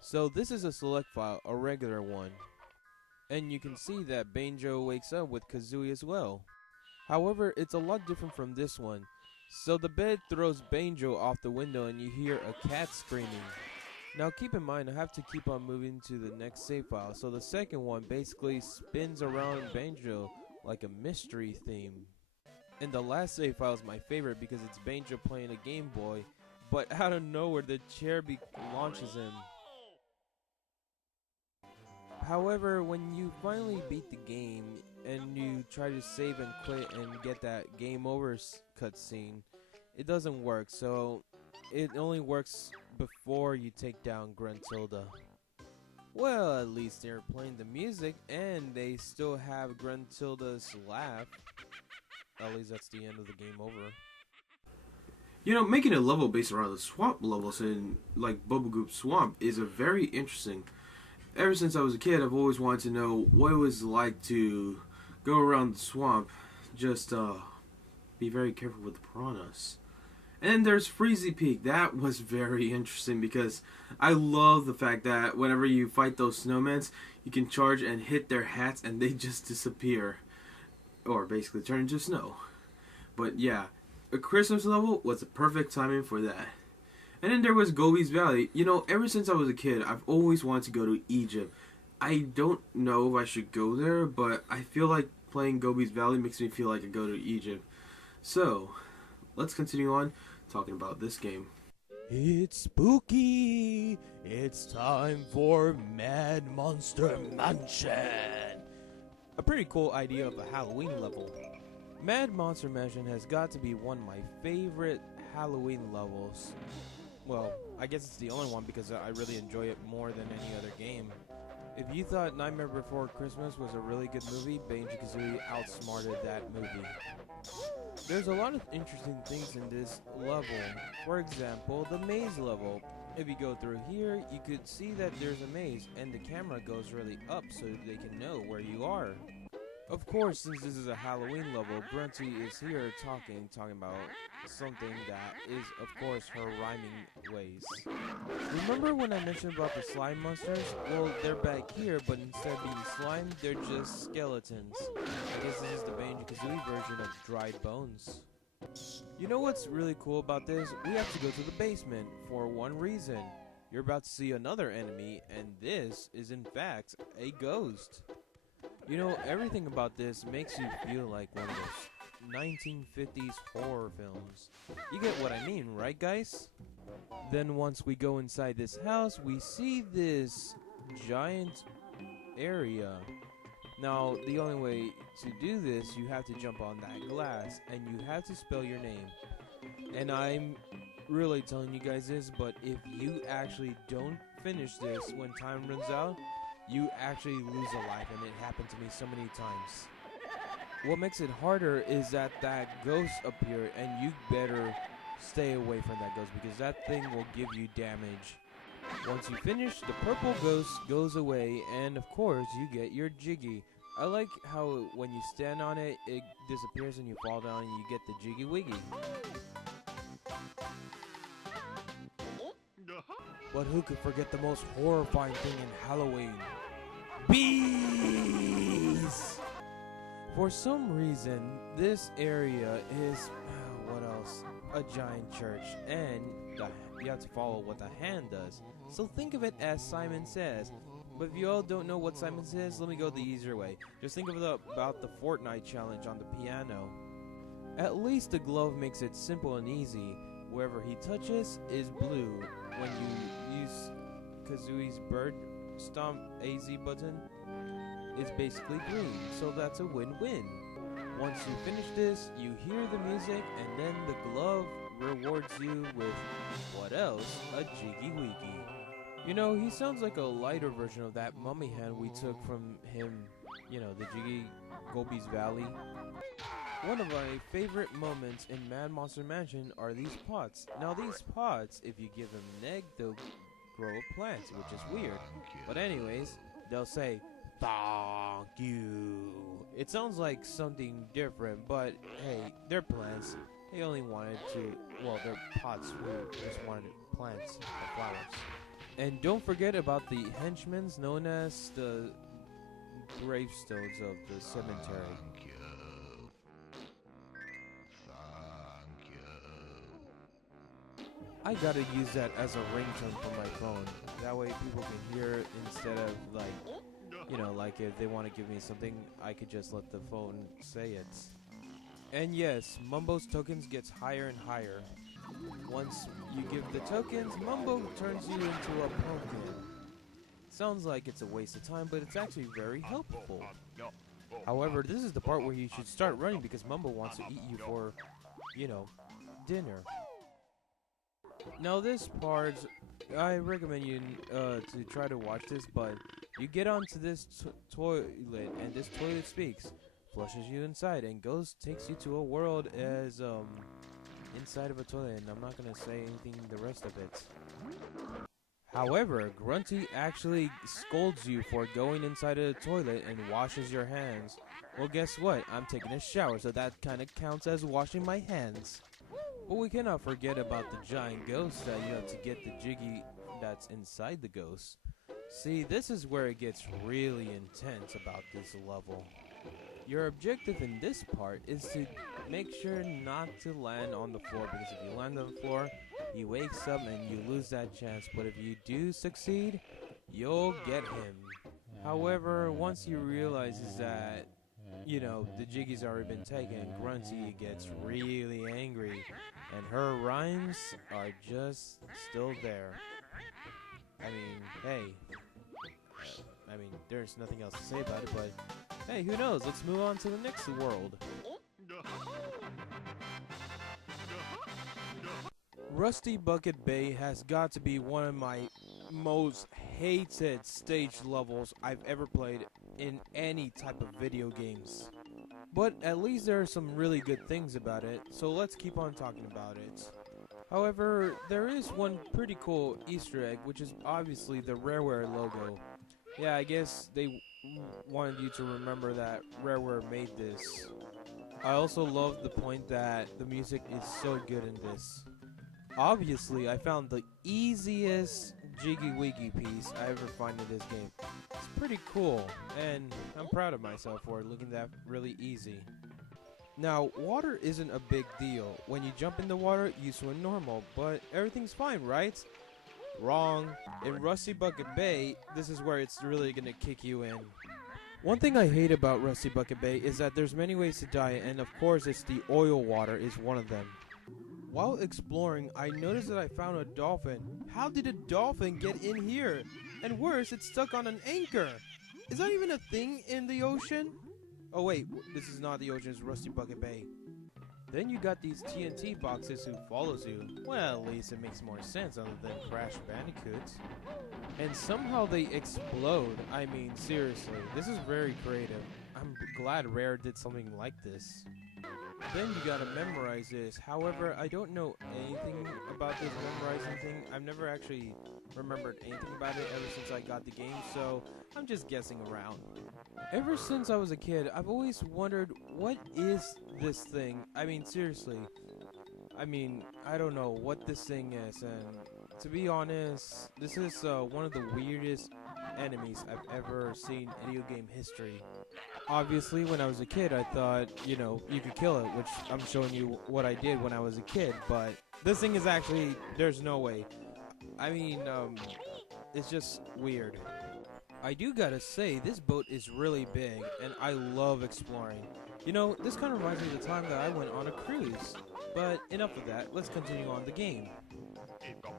So this is a select file, a regular one. And you can see that Banjo wakes up with Kazooie as well. However, it's a lot different from this one. So the bed throws Banjo off the window and you hear a cat screaming. Now keep in mind, I have to keep on moving to the next save file, so the second one basically spins around Banjo like a mystery theme. And the last save file is my favorite because it's Banjo playing a Game Boy, but out of nowhere the chair launches him. However, when you finally beat the game and you try to save and quit and get that game over cutscene, it doesn't work, so it only works before you take down Gruntilda. Well, at least they're playing the music and they still have Gruntilda's laugh. At least that's the end of the game over. You know, making a level based around the swamp levels in like Bubble Goop Swamp is a very interesting. Ever since I was a kid, I've always wanted to know what it was like to go around the swamp. Just be very careful with the piranhas. And then there's Freezy Peak. That was very interesting because I love the fact that whenever you fight those snowmans, you can charge and hit their hats and they just disappear. Or basically turn into snow. But yeah, a Christmas level was the perfect timing for that. And then there was Gobi's Valley. You know, ever since I was a kid, I've always wanted to go to Egypt. I don't know if I should go there, but I feel like playing Gobi's Valley makes me feel like I go to Egypt. So, let's continue on talking about this game. It's spooky! It's time for Mad Monster Mansion! A pretty cool idea of a Halloween level. Mad Monster Mansion has got to be one of my favorite Halloween levels. Well, I guess it's the only one because I really enjoy it more than any other game. If you thought Nightmare Before Christmas was a really good movie, Banjo Kazooie outsmarted that movie. There's a lot of interesting things in this level. For example, the maze level. If you go through here, you could see that there's a maze and the camera goes really up so they can know where you are. Of course, since this is a Halloween level, Grunty is here talking about something that is, of course, her rhyming ways. Remember when I mentioned about the slime monsters? Well, they're back here, but instead of being slime, they're just skeletons. I guess this is the Banjo Kazooie version of dried bones. You know what's really cool about this? We have to go to the basement for one reason. You're about to see another enemy, and this is in fact a ghost. You know, everything about this makes you feel like one of those 1950s horror films. You get what I mean, right guys? Then once we go inside this house, we see this giant area. Now, the only way to do this, you have to jump on that glass, and you have to spell your name. And I'm really telling you guys this, but if you actually don't finish this when time runs out, you actually lose a life, and it happened to me so many times. What makes it harder is that ghost appeared, and you better stay away from that ghost because that thing will give you damage. Once you finish, the purple ghost goes away, and of course you get your Jiggy. I like how when you stand on it, it disappears and you fall down and you get the Jiggy Wiggy. But who could forget the most horrifying thing in Halloween? Bees! For some reason, this area is, what else? A giant church, and you have to follow what the hand does. So think of it as Simon Says. But if you all don't know what Simon Says, let me go the easier way. Just think of it about the Fortnite challenge on the piano. At least the glove makes it simple and easy. Wherever he touches is blue. When you use Kazooie's bird stomp AZ button, it's basically green. So that's a win-win. Once you finish this, you hear the music, and then the glove rewards you with, what else? A Jiggy Wiggy. You know, he sounds like a lighter version of that mummy hand we took from him, you know, the Jiggy Gobi's Valley. One of my favorite moments in Mad Monster Mansion are these pots. Now these pots, if you give them an egg, they'll grow plants, which is weird. But anyways, they'll say, "Thank you." It sounds like something different, but hey, they're plants. They only wanted to, well, they're pots who just wanted plants or flowers. And don't forget about the henchmen known as the gravestones of the cemetery. I gotta use that as a ringtone for my phone. That way people can hear it instead of like, you know, like if they want to give me something, I could just let the phone say it. And yes, Mumbo's tokens gets higher and higher. Once you give the tokens, Mumbo turns you into a pumpkin. Sounds like it's a waste of time, but it's actually very helpful. However, this is the part where you should start running because Mumbo wants to eat you for, you know, dinner. Now this part, I recommend you to try to watch this, but you get onto this toilet, and this toilet speaks, flushes you inside, and takes you to a world as, inside of a toilet, and I'm not gonna say anything the rest of it. However, Grunty actually scolds you for going inside of the toilet and washes your hands. Well, guess what? I'm taking a shower, so that kind of counts as washing my hands. But we cannot forget about the giant ghost that you have to get the Jiggy that's inside the ghost. See, this is where it gets really intense about this level. Your objective in this part is to make sure not to land on the floor, because if you land on the floor, he wakes up and you lose that chance. But if you do succeed, you'll get him. However, once he realizes that, you know, the Jiggy's already been taken, Grunty gets really angry, and her rhymes are just still there. I mean, hey, there's nothing else to say about it, but hey, who knows? Let's move on to the next world. Rusty Bucket Bay has got to be one of my most hated stage levels I've ever played in any type of video games. But at least there are some really good things about it, so let's keep on talking about it. However, there is one pretty cool Easter egg, which is obviously the RareWare logo. Yeah, I guess they wanted you to remember that RareWare made this. I also love the point that the music is so good in this. Obviously, I found the easiest Jiggy Wiggy piece I ever find in this game. It's pretty cool, and I'm proud of myself for looking that really easy. Now, water isn't a big deal. When you jump in the water, you swim normal, but everything's fine, right? Wrong. In Rusty Bucket Bay, this is where it's really gonna kick you in. One thing I hate about Rusty Bucket Bay is that there's many ways to die, and of course it's the oil water is one of them. While exploring, I noticed that I found a dolphin. How did a dolphin get in here? And worse, it's stuck on an anchor. Is that even a thing in the ocean? Oh wait, this is not the ocean, it's Rusty Bucket Bay. Then you got these TNT boxes who follows you. Well, at least it makes more sense other than Crash Bandicoot. And somehow they explode. I mean, seriously, this is very creative. I'm glad Rare did something like this. Then you gotta memorize this. However, I don't know anything about this memorizing thing. I've never actually remembered anything about it ever since I got the game, so I'm just guessing around. Ever since I was a kid, I've always wondered, what is this thing? I mean, seriously. I mean, I don't know what this thing is, and to be honest, this is one of the weirdest enemies I've ever seen in video game history. Obviously, when I was a kid, I thought, you know, you could kill it, which I'm showing you what I did when I was a kid, but this thing is actually, there's no way. I mean, it's just weird. I do gotta say, this boat is really big, and I love exploring. You know, this kind of reminds me of the time that I went on a cruise. But enough of that, let's continue on the game.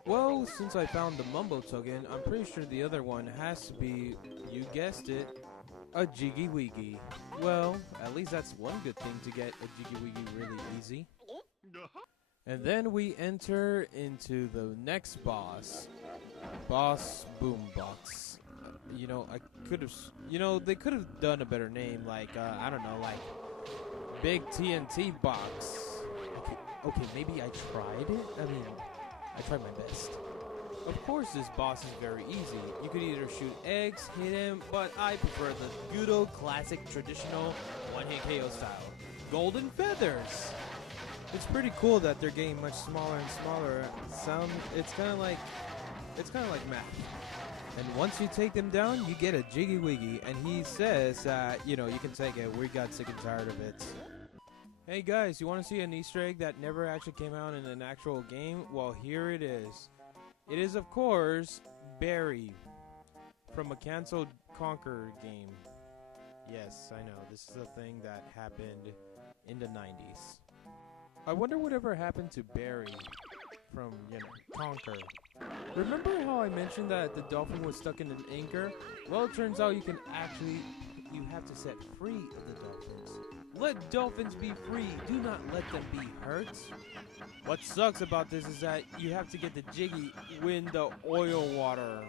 Well, since I found the Mumbo token, I'm pretty sure the other one has to be, you guessed it, a Jiggy Wiggy. Well, at least that's one good thing to get a Jiggy Wiggy really easy. And then we enter into the next boss, Boss Boombox. You know, I could have, you know, they could have done a better name, like, I don't know, like, Big TNT Box. Okay, maybe I tried it? I mean, I tried my best. Of course, this boss is very easy. You could either shoot eggs, hit him, but I prefer the good old classic traditional one-hit KO style. Golden Feathers! It's pretty cool that they're getting much smaller and smaller. It's kind of like math. And once you take them down, you get a Jiggy Wiggy, and he says that, you know, you can take it. We got sick and tired of it. Hey guys, you want to see an Easter egg that never actually came out in an actual game? Well, here it is. It is, of course, Barry from a canceled Conquer game. Yes, I know, this is a thing that happened in the 90s. I wonder whatever happened to Barry from, Conquer. Remember how I mentioned that the dolphin was stuck in an anchor? Well, it turns out you have to set free the dolphins. Let dolphins be free. Do not let them be hurt. What sucks about this is that you have to get the jiggy when the oil water.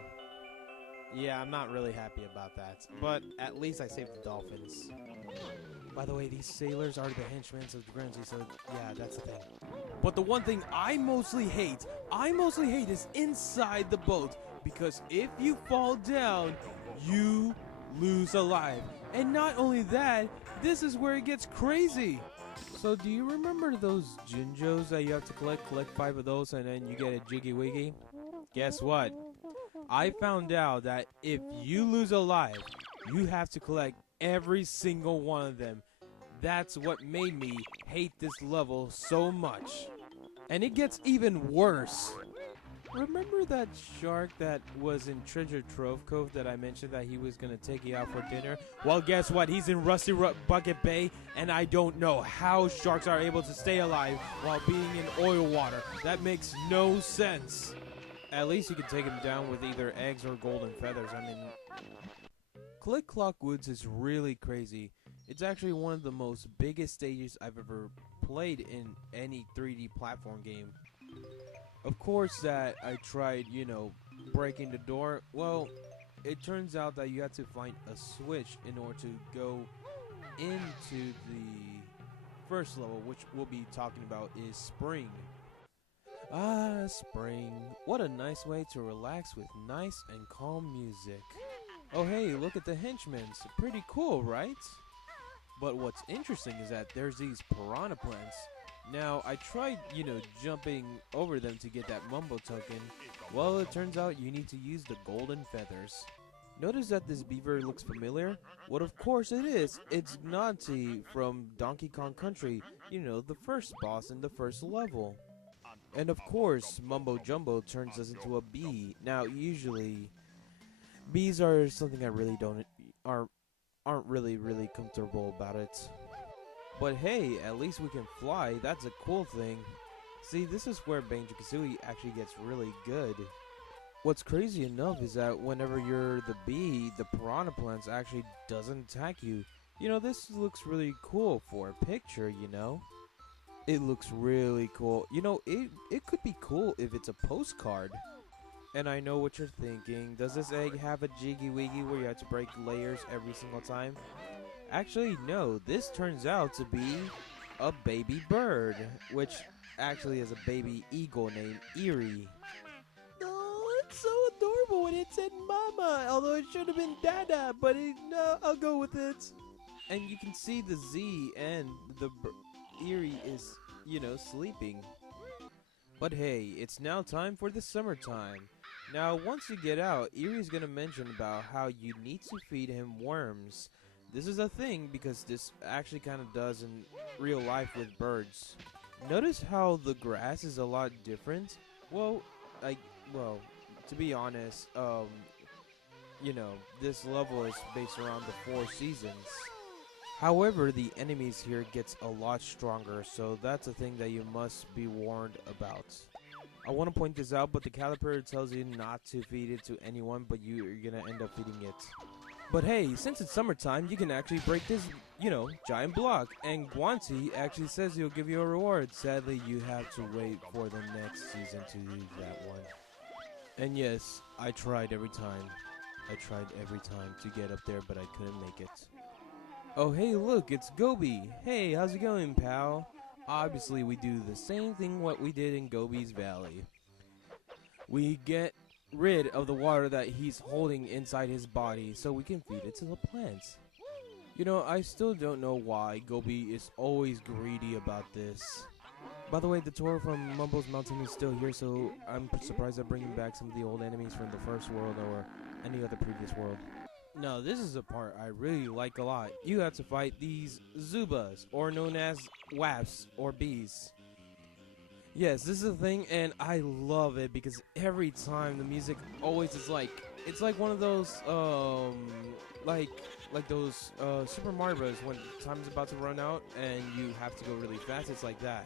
Yeah, I'm not really happy about that. But at least I saved the dolphins. By the way, these sailors are the henchmen of the Guernsey, so yeah, that's the thing. But the one thing I mostly hate is inside the boat. Because if you fall down, you lose alive. And not only that, this is where it gets crazy. So do you remember those Jinjos that you have to collect 5 of those and then you get a Jiggy Wiggy? Guess what? I found out that if you lose alive, you have to collect every single one of them. That's what made me hate this level so much. And it gets even worse. Remember that shark that was in Treasure Trove Cove that I mentioned that he was going to take you out for dinner? Well, guess what? He's in Rusty Bucket Bay, and I don't know how sharks are able to stay alive while being in oil water. That makes no sense. At least you can take him down with either eggs or golden feathers. I mean, Click Clock Woods is really crazy. It's actually one of the most biggest stages I've ever played in any 3D platform game. Of course that I tried, breaking the door. Well, it turns out that you have to find a switch in order to go into the first level, which we'll be talking about is Spring. Ah, Spring. What a nice way to relax with nice and calm music. Oh hey, look at the henchmen. It's pretty cool, right? But what's interesting is that there's these piranha plants. Now, I tried, jumping over them to get that Mumbo token. Well, it turns out you need to use the golden feathers. Notice that this beaver looks familiar? Well, of course it is. It's Gnati from Donkey Kong Country. The first boss in the first level. And of course, Mumbo Jumbo turns us into a bee. Now, usually, bees are something I really aren't really comfortable about it. But hey, at least we can fly. That's a cool thing. See, this is where Banjo Kazooie actually gets really good. What's crazy enough is that whenever you're the bee, the piranha plants actually doesn't attack you. This looks really cool for a picture, It looks really cool. It could be cool if it's a postcard. And I know what you're thinking. Does this egg have a Jiggy Wiggy where you have to break layers every single time? Actually, no. This turns out to be a baby bird, which actually is a baby eagle named Eerie. Oh, it's so adorable when it said Mama, although it should have been Dada, but no, I'll go with it. And you can see the Z and the Eerie is, sleeping. But hey, it's now time for the summertime. Now, once you get out, Eerie's gonna mention about how you need to feed him worms. This is a thing because this actually kind of does in real life with birds. Notice how the grass is a lot different? Well, to be honest, this level is based around the 4 seasons. However, the enemies here gets a lot stronger, so that's a thing that you must be warned about. I want to point this out, but the caliper tells you not to feed it to anyone, but you're gonna end up feeding it. But hey, since it's summertime, you can actually break this, giant block. And Guanti actually says he'll give you a reward. Sadly, you have to wait for the next season to do that one. And yes, I tried every time. To get up there, but I couldn't make it. Oh hey, look, it's Gobi. Hey, how's it going, pal? Obviously, we do the same thing what we did in Gobi's Valley. We get rid of the water that he's holding inside his body so we can feed it to the plants. I still don't know why Gobi is always greedy about this. By the way, the tour from Mumbo's Mountain is still here, so I'm surprised they're bringing back some of the old enemies from the first world or any other previous world. Now, this is a part I really like a lot. You have to fight these Zubas, or known as Wasps or Bees. Yes, this is a thing, and I love it because every time the music always is like, it's like one of those, like those Super Mario Bros. When time's about to run out and you have to go really fast. It's like that.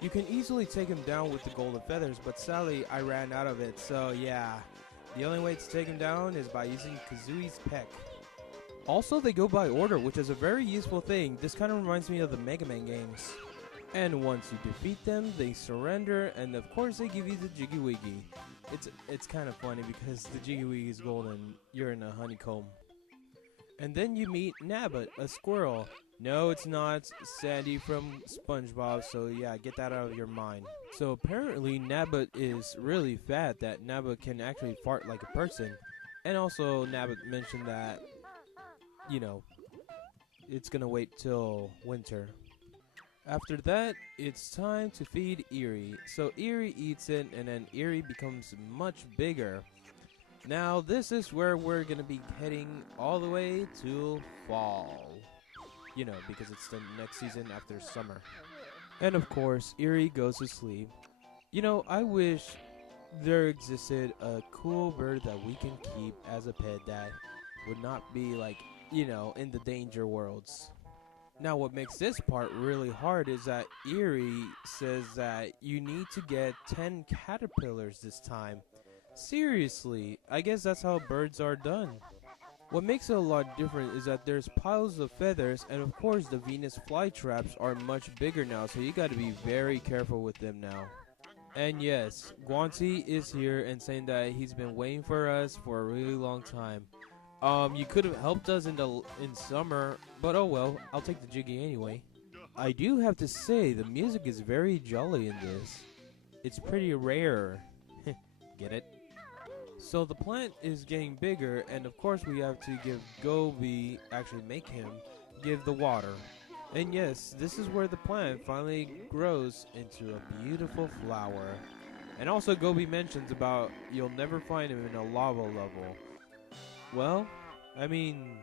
You can easily take him down with the golden feathers, but sadly I ran out of it. So yeah, the only way to take him down is by using Kazooie's peck. Also, they go by order, which is a very useful thing. This kind of reminds me of the Mega Man games. And once you defeat them, they surrender, and of course they give you the Jiggy Wiggy. It's kind of funny because the Jiggy Wiggy is golden, you're in a honeycomb. And then you meet Nabbit, a squirrel. No, it's not Sandy from SpongeBob, so yeah, get that out of your mind. So apparently Nabbit is really fat, that Nabbit can actually fart like a person. And also Nabbit mentioned that, you know, it's gonna wait till winter. After that, it's time to feed Eerie. So Eerie eats it, and then Eerie becomes much bigger. Now, this is where we're gonna be heading all the way to fall. You know, because it's the next season after summer. And of course, Eerie goes to sleep. You know, I wish there existed a cool bird that we can keep as a pet that would not be like, you know, in the danger worlds. Now, what makes this part really hard is that Eerie says that you need to get 10 caterpillars this time. Seriously, I guess that's how birds are done. What makes it a lot different is that there's piles of feathers, and of course the Venus flytraps are much bigger now, so you gotta be very careful with them now. And yes, Guanti is here and saying that he's been waiting for us for a really long time. You could have helped us in summer, but oh well, I'll take the Jiggy anyway. I do have to say, the music is very jolly in this. It's pretty rare. Get it? So the plant is getting bigger, and of course we have to give Gobi, actually make him, give the water. And yes, this is where the plant finally grows into a beautiful flower. And also Gobi mentions about you'll never find him in a lava level. Well, I mean,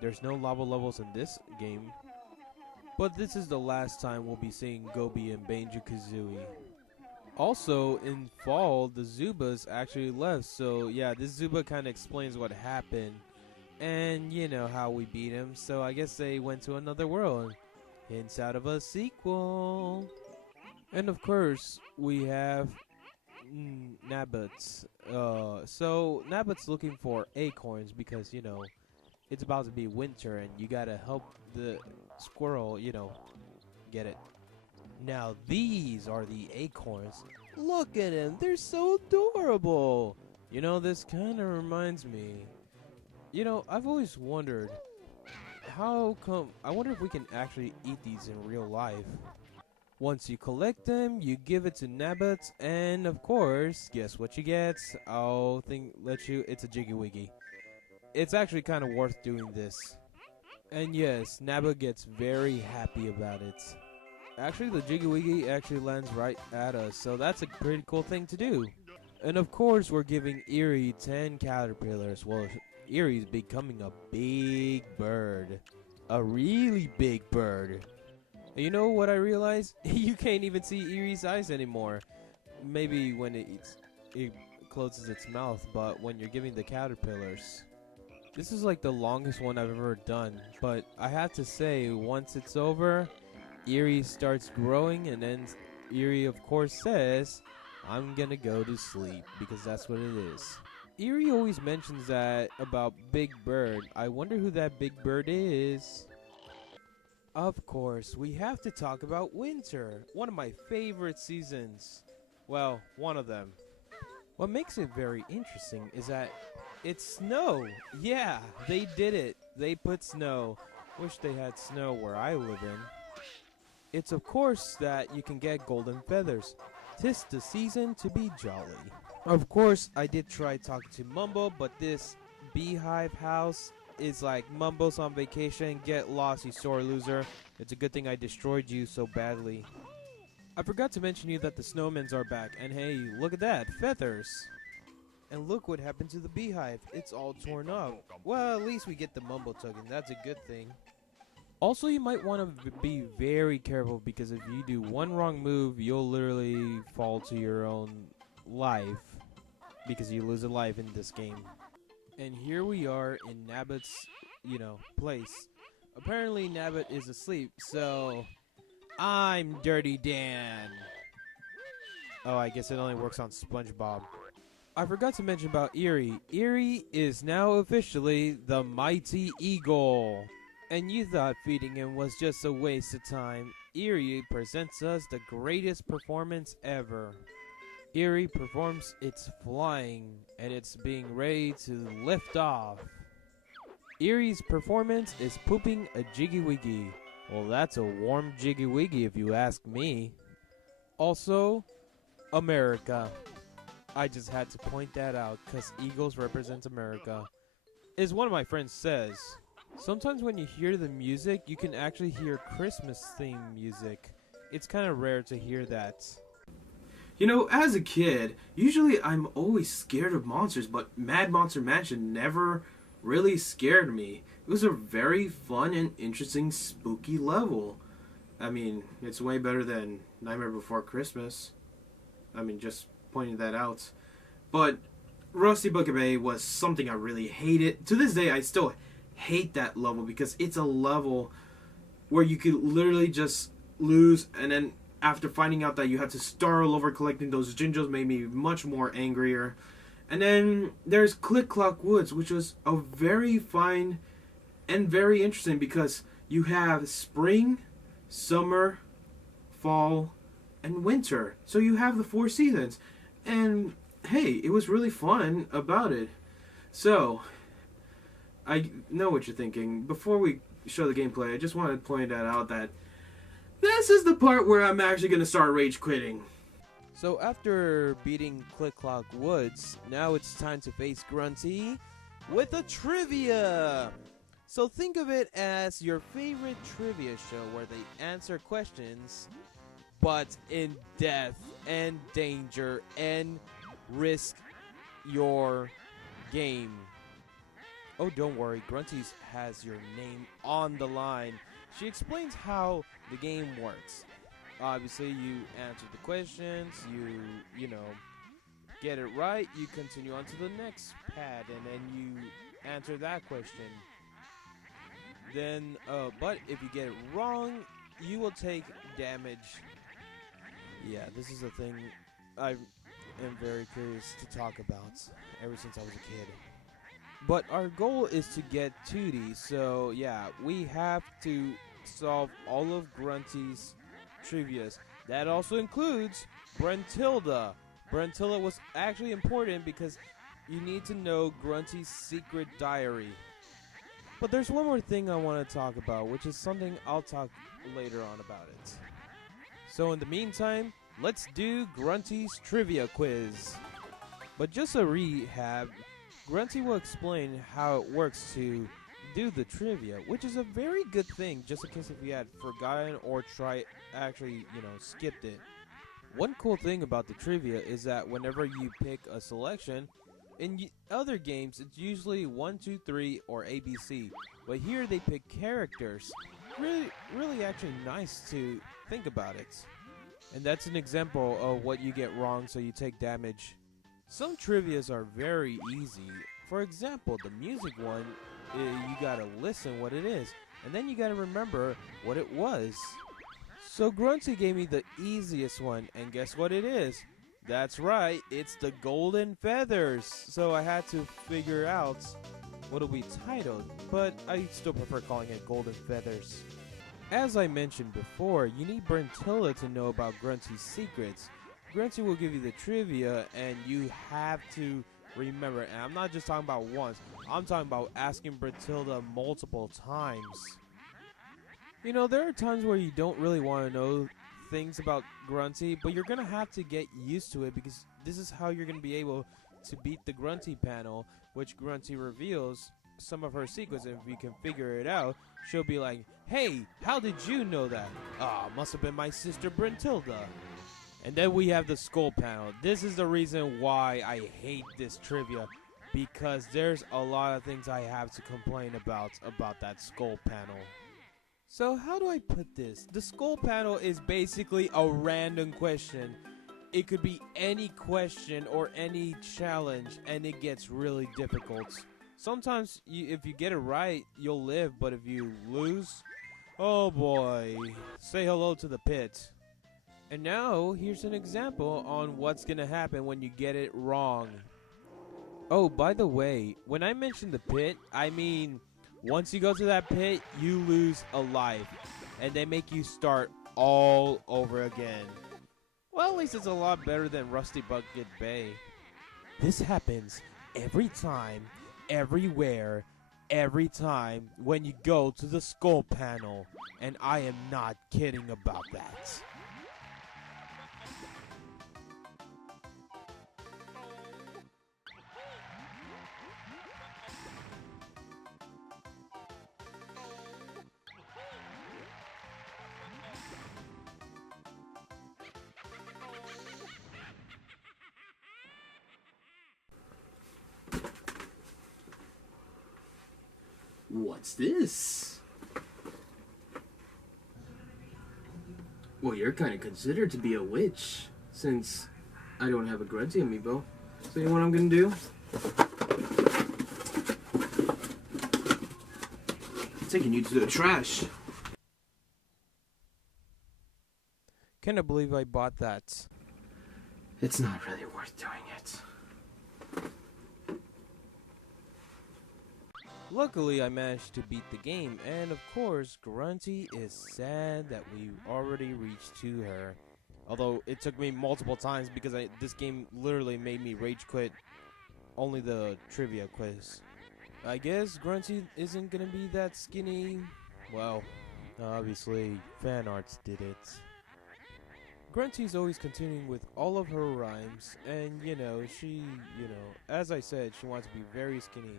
there's no lava levels in this game. But this is the last time we'll be seeing Gobi and Banjo Kazooie. Also, in fall, the Zubas actually left. So yeah, this Zuba kind of explains what happened. And you know how we beat him. So I guess they went to another world. Hints out of a sequel. And of course, we have Nabbits. So Nabbit's looking for acorns because, you know, it's about to be winter and you gotta help the squirrel, you know, get it. Now these are the acorns. Look at them, they're so adorable. You know, this kind of reminds me. You know, I've always wondered, how come, I wonder if we can actually eat these in real life. Once you collect them, you give it to Nabbit, and of course, guess what you get? It's a Jiggy Wiggy. It's actually kind of worth doing this. And yes, Nabbit gets very happy about it. Actually, the Jiggy Wiggy actually lands right at us, so that's a pretty cool thing to do. And of course, we're giving Eerie 10 caterpillars. Well, Eerie's becoming a big bird. A really big bird. You know what I realized? You can't even see Eerie's eyes anymore. Maybe when it closes its mouth, but when you're giving the caterpillars. This is like the longest one I've ever done, but I have to say, once it's over, Eerie starts growing, and then Eerie of course says, I'm gonna go to sleep, because that's what it is. Eerie always mentions that about Big Bird. I wonder who that Big Bird is. Of course, we have to talk about winter, one of my favorite seasons. Well, one of them. What makes it very interesting is that it's snow. Yeah, they did it. They put snow. Wish they had snow where I live in. It's of course that you can get golden feathers. 'Tis the season to be jolly. Of course, I did try talking to Mumbo, but this beehive house is like Mumbo's on vacation. Get lost, you sore loser. It's a good thing I destroyed you so badly. I forgot to mention you that the snowmen are back, and hey, look at that, feathers. And look what happened to the beehive. It's all torn up. Well, at least we get the mumbo token. That's a good thing. Also, you might want to be very careful because if you do one wrong move, you'll literally fall to your own life because you lose a life in this game. And here we are in Nabbit's, place. Apparently, Nabbit is asleep, so I'm Dirty Dan. Oh, I guess it only works on SpongeBob. I forgot to mention about Eerie. Eerie is now officially the Mighty Eagle. And you thought feeding him was just a waste of time. Eerie presents us the greatest performance ever. Eerie performs its flying, and it's being ready to lift off. Eerie's performance is pooping a Jiggy Wiggy. Well, that's a warm Jiggy Wiggy if you ask me. Also, America. I just had to point that out because Eagles represent America. As one of my friends says, sometimes when you hear the music, you can actually hear Christmas theme music. It's kind of rare to hear that. As a kid, usually I'm always scared of monsters, but Mad Monster Mansion never really scared me. It was a very fun and interesting spooky level. I mean, it's way better than Nightmare Before Christmas. Just pointing that out. But Rusty Bucket Bay was something I really hated. To this day, I still hate that level because it's a level where you could literally just lose, and then after finding out that you had to start all over collecting those Jinjos made me much more angrier. And then there's Click Clock Woods, which was a very fine and very interesting because you have spring, summer, fall, and winter. So you have the 4 seasons. And hey, it was really fun about it. So, I know what you're thinking. Before we show the gameplay, I just want to point that out that this is the part where I'm actually going to start rage quitting. So after beating Click Clock Woods, now it's time to face Grunty with a trivia. So think of it as your favorite trivia show where they answer questions, but in death and danger and risk your game. Oh, don't worry, Grunty's has your name on the line. She explains how the game works. Obviously, you answer the questions, you get it right, you continue on to the next pad, and then you answer that question. Then, but if you get it wrong, you will take damage. Yeah, this is a thing I am very curious to talk about ever since I was a kid. But our goal is to get 2D, so yeah, we have to solve all of Grunty's trivias. That also includes Brentilda. Brentilda was actually important because you need to know Grunty's secret diary. But there's one more thing I want to talk about, which is something I'll talk later on about it. So in the meantime, let's do Grunty's trivia quiz. But just a recap, Grunty will explain how it works to do the trivia, which is a very good thing, just in case if you had forgotten or skipped it. One cool thing about the trivia is that whenever you pick a selection, in other games it's usually 1, 2, 3 or ABC, but here they pick characters. Really actually nice to think about it. And that's an example of what you get wrong, so you take damage. Some trivias are very easy. For example, the music one, you gotta listen what it is, and then you gotta remember what it was. So Grunty gave me the easiest one, and guess what it is? That's right, it's the Golden Feathers. So I had to figure out what it'll be titled, but I still prefer calling it Golden Feathers. As I mentioned before, you need Brentilda to know about Grunty's secrets. Grunty will give you the trivia, and you have to remember. And I'm not just talking about once. I'm talking about asking Brentilda multiple times. There are times where you don't really want to know things about Grunty, but you're going to have to get used to it because this is how you're going to be able to beat the Grunty panel, which Grunty reveals some of her secrets. And if you can figure it out, she'll be like, "Hey, how did you know that?" "Ah, must have been my sister Brentilda." And then we have the skull panel. This is the reason why I hate this trivia, because there's a lot of things I have to complain about that skull panel. So how do I put this? The skull panel is basically a random question. It could be any question or any challenge, and it gets really difficult. Sometimes, if you get it right, you'll live, but if you lose, oh boy, say hello to the pit. And now, here's an example on what's gonna happen when you get it wrong. Oh, by the way, when I mention the pit, I mean, once you go to that pit, you lose a life, and they make you start all over again. Well, at least it's a lot better than Rusty Bucket Bay. This happens every time, everywhere, every time when you go to the skull panel, and I am not kidding about that. What's this? Well, you're kind of considered to be a witch, since I don't have a Grunty amiibo. So you know what I'm gonna do? I'm taking you to the trash. Can't believe I bought that. It's not really worth doing it. Luckily, I managed to beat the game, and of course, Grunty is sad that we already reached to her. Although, it took me multiple times because this game literally made me rage quit only the trivia quiz. I guess Grunty isn't gonna be that skinny. Well, obviously, fan arts did it. Grunty's always continuing with all of her rhymes, and she, as I said, she wants to be very skinny.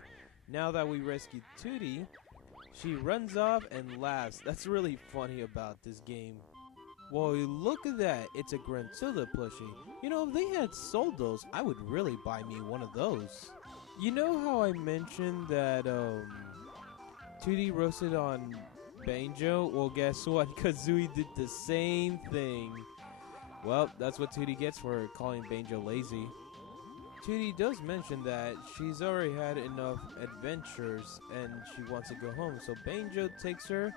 Now that we rescued Tootie, she runs off and laughs. That's really funny about this game. Well, look at that. It's a Gruntilda plushie. If they had sold those, I would really buy me one of those. You know how I mentioned that Tootie roasted on Banjo? Well, guess what? Kazooie did the same thing. Well, that's what Tootie gets for calling Banjo lazy. Tootie does mention that she's already had enough adventures and she wants to go home, so Banjo takes her,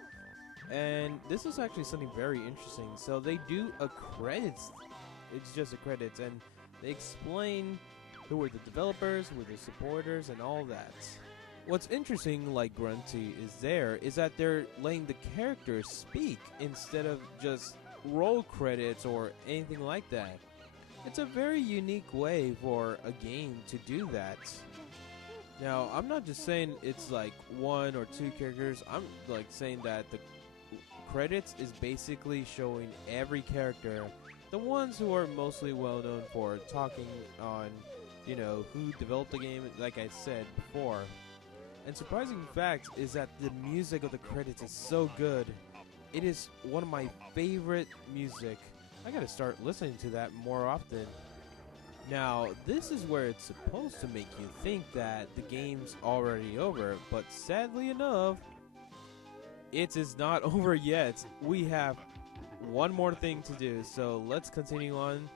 and this is actually something very interesting. So they do a credits, it's just a credits, and they explain who were the developers, who were the supporters, and all that. What's interesting, like Grunty is that they're letting the characters speak instead of just roll credits or anything like that. It's a very unique way for a game to do that. Now, I'm not just saying it's like one or two characters. I'm like saying that the credits is basically showing every character, the ones who are mostly well known for talking on, who developed the game, like I said before. And surprising fact is that the music of the credits is so good. It is one of my favorite music. I gotta start listening to that more often. Now, this is where it's supposed to make you think that the game's already over, but sadly enough, it is not over yet. We have one more thing to do, so let's continue on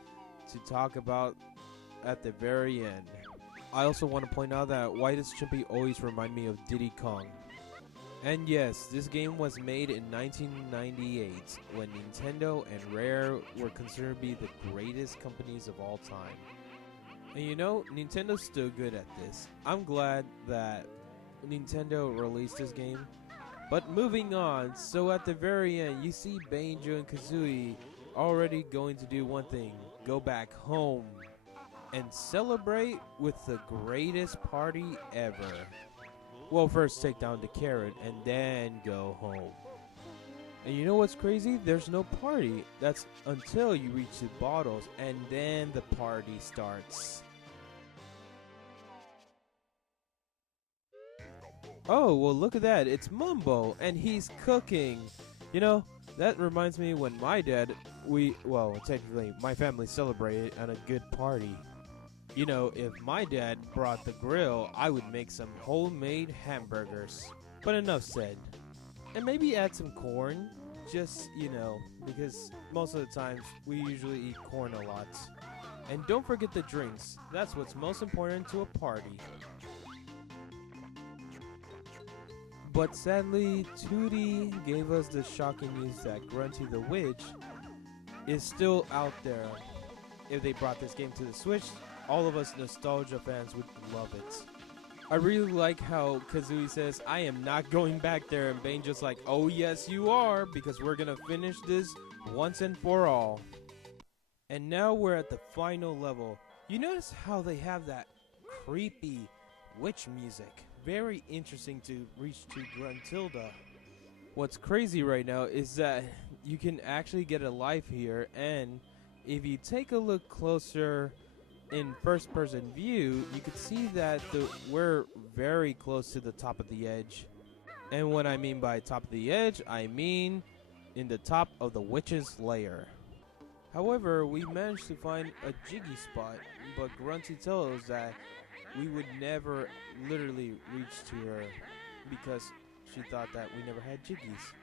to talk about at the very end. I also want to point out that why does Chimpy always remind me of Diddy Kong? And yes, this game was made in 1998 when Nintendo and Rare were considered to be the greatest companies of all time. And Nintendo's still good at this. I'm glad that Nintendo released this game. But moving on, so at the very end, you see Banjo and Kazooie already going to do one thing: go back home and celebrate with the greatest party ever. Well, first take down the carrot and then go home. And you know what's crazy? There's no party. That's until you reach the bottles, and then the party starts. Oh, well, look at that. It's Mumbo, and he's cooking. That reminds me when my dad, technically my family celebrated at a good party. You know, if my dad brought the grill, I would make some homemade hamburgers. But enough said. And maybe add some corn, just, because most of the times we usually eat corn a lot. And don't forget the drinks. That's what's most important to a party. But sadly, Tootie gave us the shocking news that Grunty the Witch is still out there. If they brought this game to the Switch, all of us nostalgia fans would love it. I really like how Kazooie says, I am not going back there, and Bane just like, oh yes you are, because we're gonna finish this once and for all. And now we're at the final level. You notice how they have that creepy witch music. Very interesting to reach to Gruntilda. What's crazy right now is that you can actually get a life here, and if you take a look closer in first person view, you can see that we're very close to the top of the edge. And what I mean by top of the edge, I mean in the top of the witch's lair. However, we managed to find a jiggy spot, but Grunty tells us that we would never literally reach to her because she thought that we never had jiggies.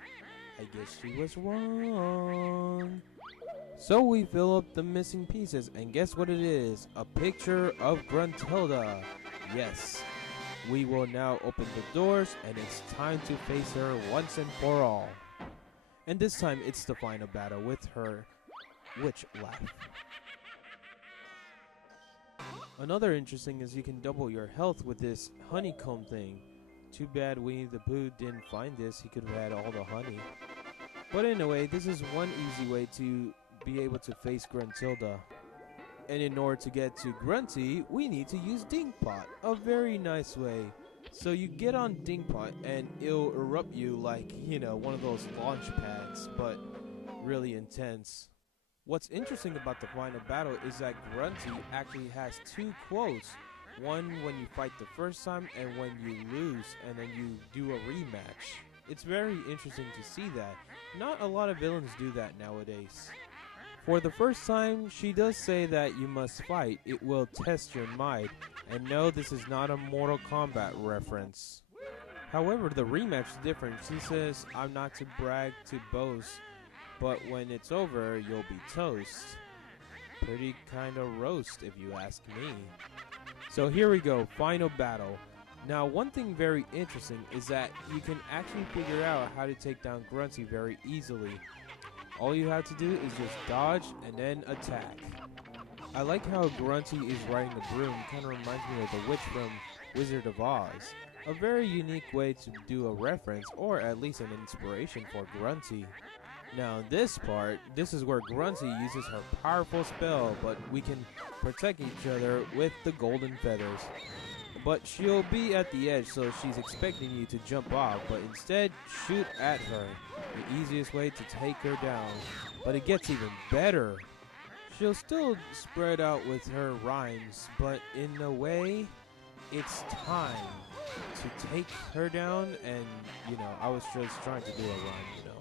I guess she was wrong. So we fill up the missing pieces, and guess what it is? A picture of Gruntilda. Yes, we will now open the doors, and it's time to face her once and for all. And this time it's the final battle with her witch laugh. Another interesting is you can double your health with this honeycomb thing. Too bad Winnie the Pooh didn't find this. He could have had all the honey. But anyway, this is one easy way to be able to face Gruntilda. And in order to get to Grunty, we need to use Dingpot, a very nice way. So you get on Dingpot and it'll erupt you like, one of those launch pads, but really intense. What's interesting about the final battle is that Grunty actually has two quotes. One when you fight the first time, and when you lose, and then you do a rematch. It's very interesting to see that. Not a lot of villains do that nowadays. For the first time, she does say that you must fight. It will test your might. And no, this is not a Mortal Kombat reference. However, the rematch is different. She says, I'm not to brag, to boast, but when it's over, you'll be toast. Pretty kinda roast, if you ask me. So here we go, final battle. Now, one thing very interesting is that you can actually figure out how to take down Grunty very easily. All you have to do is just dodge and then attack. I like how Grunty is riding the broom, kinda reminds me of the witch from Wizard of Oz. A very unique way to do a reference, or at least an inspiration for Grunty. Now this part, this is where Grunty uses her powerful spell, but we can protect each other with the golden feathers. But she'll be at the edge, so she's expecting you to jump off, but instead shoot at her. The easiest way to take her down. But it gets even better. She'll still spread out with her rhymes, but in a way, it's time to take her down, and I was just trying to do a rhyme,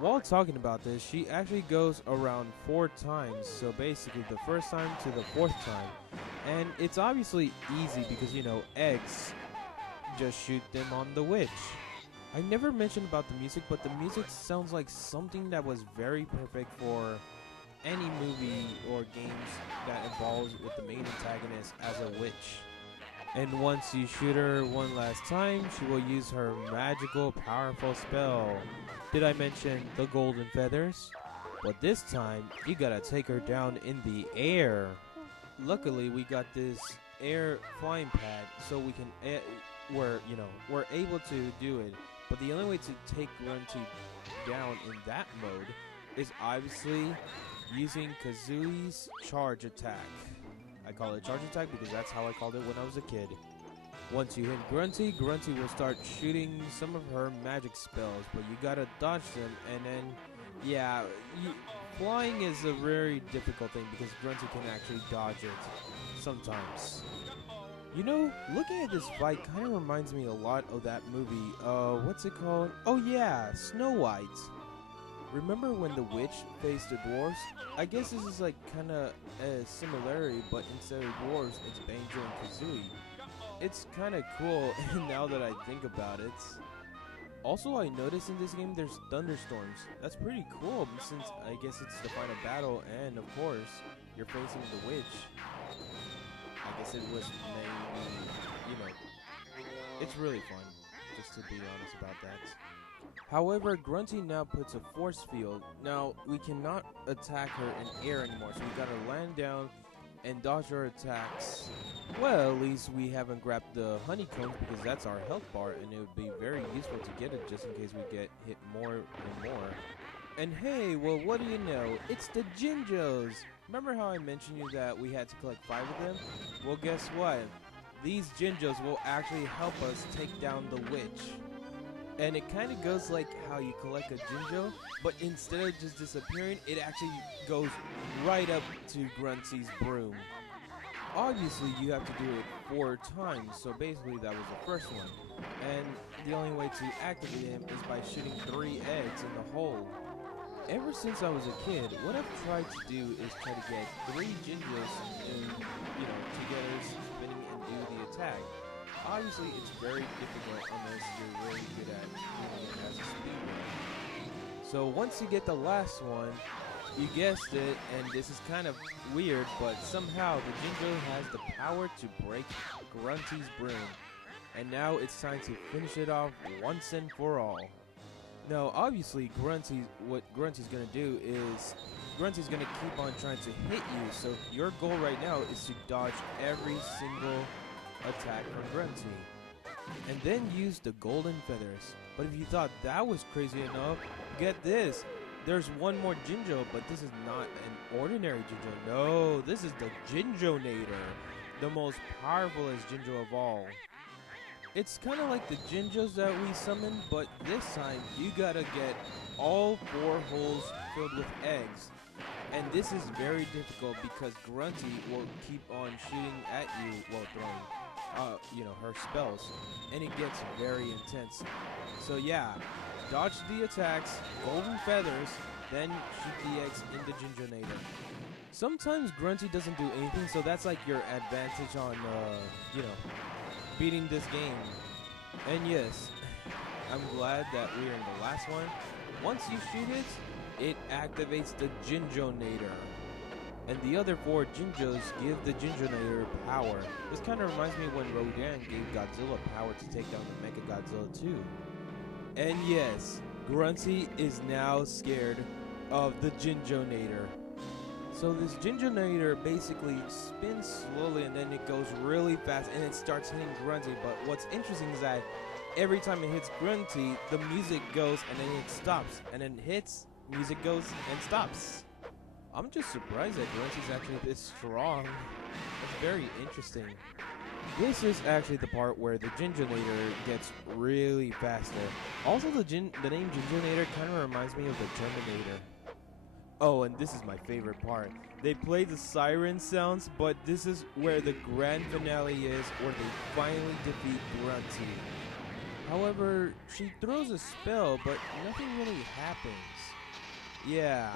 While talking about this, she actually goes around 4 times, so basically the first time to the 4th time. And it's obviously easy because, eggs, just shoot them on the witch. I never mentioned about the music, but the music sounds like something that was very perfect for any movie or games that involves with the main antagonist as a witch. And once you shoot her one last time, she will use her magical, powerful spell. Did I mention the golden feathers? But this time, you gotta take her down in the air. Luckily, we got this air flying pad, so we can, we're able to do it. But the only way to take Grunty down in that mode is obviously using Kazooie's charge attack. I call it charge attack because that's how I called it when I was a kid. Once you hit Grunty, Grunty will start shooting some of her magic spells, but you gotta dodge them, and then, flying is a very difficult thing because Grunty can actually dodge it sometimes. Looking at this fight kind of reminds me a lot of that movie, what's it called? Oh yeah, Snow White. Remember when the witch faced the dwarves? I guess this is like kinda a similarity, but instead of dwarves, it's Banjo and Kazooie. It's kinda cool now that I think about it. Also, I noticed in this game there's thunderstorms. That's pretty cool since I guess it's the final battle and of course, you're facing the witch. I guess it was maybe, it's really fun, just to be honest about that. However, Grunty now puts a force field. Now, we cannot attack her in air anymore, so we gotta land down and dodge her attacks. Well, at least we haven't grabbed the honeycombs because that's our health bar, and it would be very useful to get it just in case we get hit more and more. And hey, well, what do you know? It's the Jinjos! Remember how I mentioned you that we had to collect 5 of them? Well, guess what? These Jinjos will actually help us take down the witch. And it kind of goes like how you collect a Jinjo, but instead of just disappearing, it actually goes right up to Grunty's broom. Obviously, you have to do it 4 times, so basically that was the first one. And the only way to activate him is by shooting 3 eggs in the hole. Ever since I was a kid, what I've tried to do is try to get 3 Jinjos and, together spinning and do the attack. Obviously, it's very difficult unless you're really good at doing it as a speedrun. So once you get the last one, you guessed it, and this is kind of weird, but somehow the Jinjo has the power to break Grunty's broom. And now it's time to finish it off once and for all. Now, obviously, what Grunty's gonna do is Grunty's gonna keep on trying to hit you. So your goal right now is to dodge every single attack from Grunty, and then use the golden feathers. But if you thought that was crazy enough, get this. There's one more Jinjo, but this is not an ordinary Jinjo. No, this is the Jinjonator, the most powerful Jinjo of all. It's kind of like the Jinjos that we summoned, but this time you gotta get all 4 holes filled with eggs. And this is very difficult because Grunty will keep on shooting at you while throwing her spells, and it gets very intense. So yeah, dodge the attacks, golden feathers, then shoot the eggs in the Jinjonator. Sometimes Grunty doesn't do anything, so that's like your advantage on, beating this game. And yes, I'm glad that we're in the last one. Once you shoot it, it activates the Jinjonator. And the other 4 Jinjos give the Jinjonator power. This kind of reminds me when Rodan gave Godzilla power to take down the Mechagodzilla 2. And yes, Grunty is now scared of the Jinjonator. So this Jinjonator basically spins slowly and then it goes really fast and it starts hitting Grunty. But what's interesting is that every time it hits Grunty, the music goes and then it stops. And then it hits, music goes and stops. I'm just surprised that Grunty's actually this strong. That's very interesting. This is actually the part where the Jinjonator gets really faster. Also, the name Jinjonator kind of reminds me of the Terminator. Oh, and this is my favorite part. They play the siren sounds, but this is where the grand finale is, where they finally defeat Grunty. However, she throws a spell, but nothing really happens. Yeah.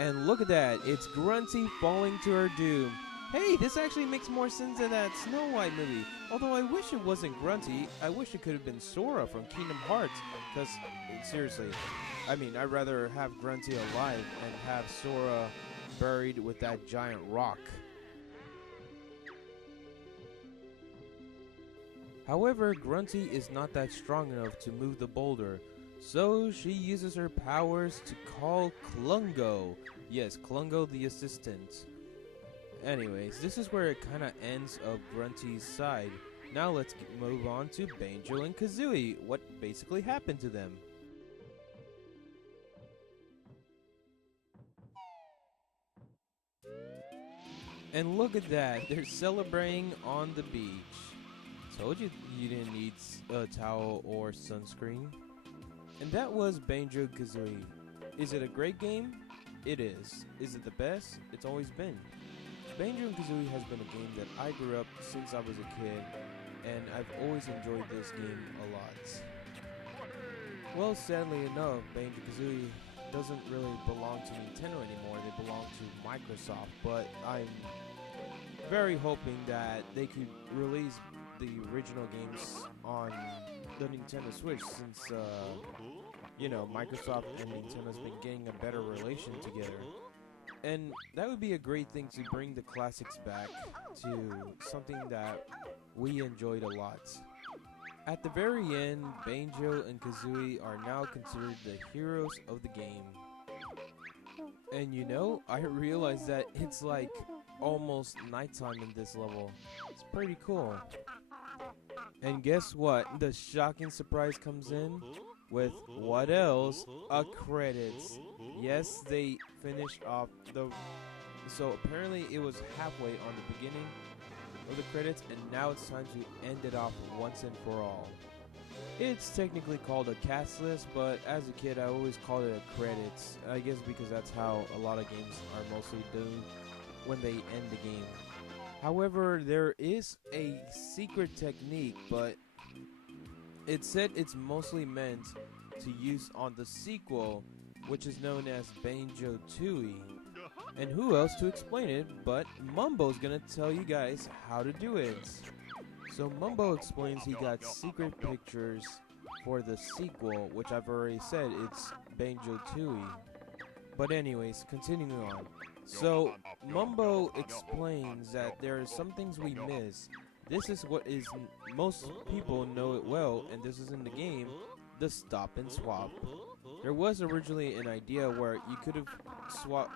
And look at that, it's Grunty falling to her doom. Hey, this actually makes more sense than that Snow White movie. Although I wish it wasn't Grunty, I wish it could have been Sora from Kingdom Hearts. Because, seriously, I'd rather have Grunty alive and have Sora buried with that giant rock. However, Grunty is not that strong enough to move the boulder. So she uses her powers to call Klungo. Yes, Klungo the assistant. Anyways, this is where it kind of ends of Grunty's side. Now let's move on to Banjo and Kazooie. What basically happened to them? And look at that, they're celebrating on the beach. Told you you didn't need a towel or sunscreen. And that was Banjo Kazooie. Is it a great game? It is. Is it the best? It's always been. Banjo and Kazooie has been a game that I grew up since I was a kid, and I've always enjoyed this game a lot. Well, sadly enough, Banjo Kazooie doesn't really belong to Nintendo anymore. They belong to Microsoft. But I'm very hoping that they could release the original games on the Nintendo Switch, since Microsoft and Nintendo's been getting a better relation together. And that would be a great thing to bring the classics back to something that we enjoyed a lot. At the very end, Banjo and Kazooie are now considered the heroes of the game. And I realized that it's like almost nighttime in this level. It's pretty cool. And guess what? The shocking surprise comes in with what else? A credits. Yes, they finished off so apparently it was halfway on the beginning of the credits, and now it's time to end it off once and for all. It's technically called a cast list, but as a kid I always called it a credits. I guess because that's how a lot of games are mostly done when they end the game. However, there is a secret technique, but it said it's mostly meant to use on the sequel, which is known as Banjo Tooie. And who else to explain it but Mumbo's gonna tell you guys how to do it. So Mumbo explains he got secret pictures for the sequel, which I've already said it's Banjo Tooie. But anyways, continuing on. So Mumbo explains that there are some things we miss. This is what is most people know it well, and this is in the game, the stop and swap. There was originally an idea where you could have swapped.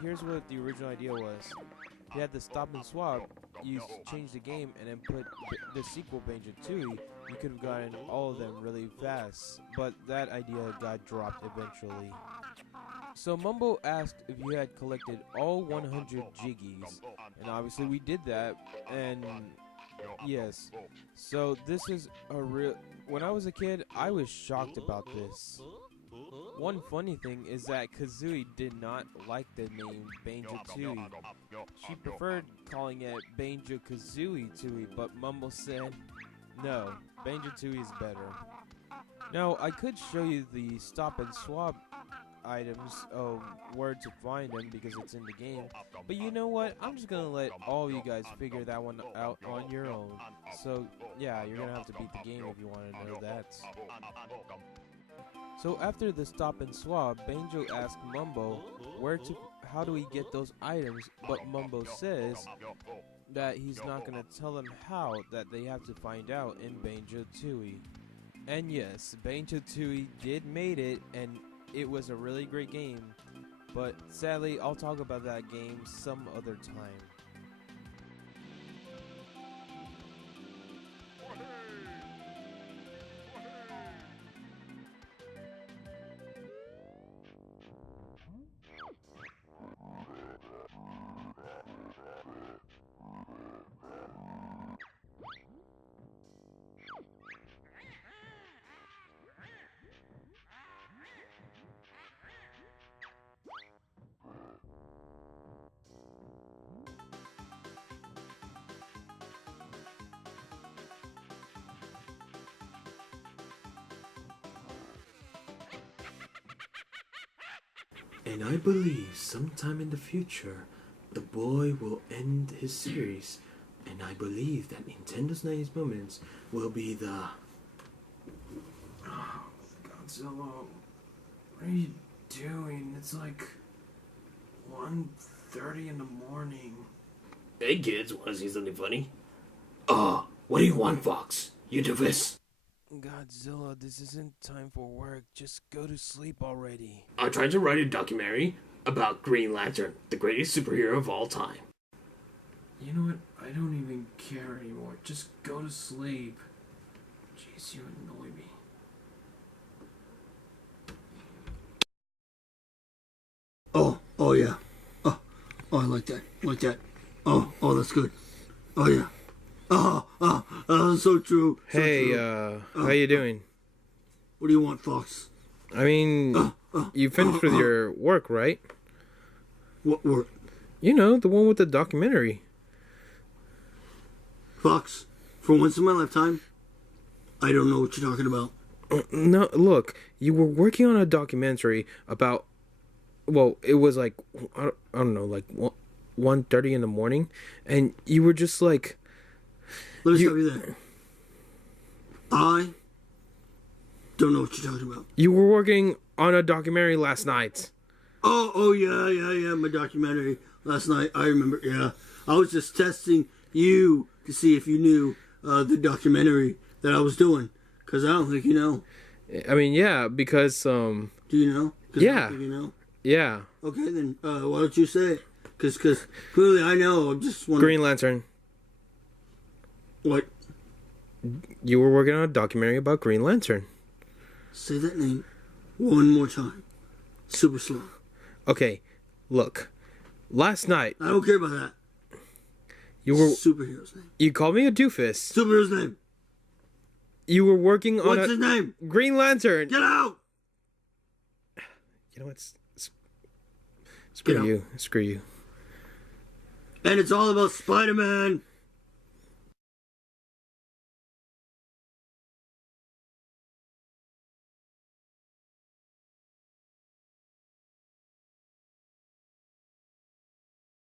Here's what the original idea was. You had the stop and swap. You change the game and then put the sequel Banjo Tooie. You could have gotten all of them really fast, but that idea got dropped eventually. So Mumbo asked if you had collected all 100 Jiggies, and obviously we did that, and yes. So this is a real... When I was a kid, I was shocked about this. One funny thing is that Kazooie did not like the name Banjo Tooie. She preferred calling it Banjo Kazooie Tooie, but Mumbo said, no, Banjo Tooie is better. Now, I could show you the stop and swap items, where to find them because it's in the game, but you know what, I'm just gonna let all you guys figure that one out on your own. So yeah, you're gonna have to beat the game if you want to know that. So after the stop and swap, Banjo asked Mumbo how do we get those items, but Mumbo says that he's not gonna tell them how, that they have to find out in Banjo Tooie. And yes, Banjo Tooie did made it, and it was a really great game, but sadly, I'll talk about that game some other time. And I believe sometime in the future, the boy will end his series. And I believe that Nintendo's 90's Moments will be the... Oh, Godzilla, what are you doing? It's like 1:30 in the morning. Hey kids, wanna see something funny? What do you want, Fox? You do this. Godzilla, this isn't time for work. Just go to sleep already. I'm trying to write a documentary about Green Lantern, the greatest superhero of all time. You know what? I don't even care anymore. Just go to sleep. Jeez, you annoy me. Oh yeah. Oh, I like that. Oh, that's good. Oh yeah. So true. Hey, how you doing? What do you want, Fox? I mean, you finished with your work, right? What work? You know, the one with the documentary. Fox, for once in my lifetime, I don't know what you're talking about. No, look, you were working on a documentary about. Well, it was like I don't know, like 1:30 in the morning, and you were just like. Let me stop you there. I don't know what you're talking about. You were working on a documentary last night. Oh, yeah, my documentary last night. I remember, yeah. I was just testing you to see if you knew the documentary that I was doing. Because I don't think you know. I mean, yeah, because, Do you know? 'Cause I yeah. don't think you know? Yeah. Okay, then why don't you say it? Because clearly I know. I'm just wondering. Green Lantern. What? You were working on a documentary about Green Lantern. Say that name one more time. Super slow. Okay, look. Last night, I don't care about that. you were Superhero's name. you called me a doofus. Superhero's name. You were working on What's his name? Green Lantern. Get out! You know what? Screw Get out. you. Screw you. And it's all about Spider-Man.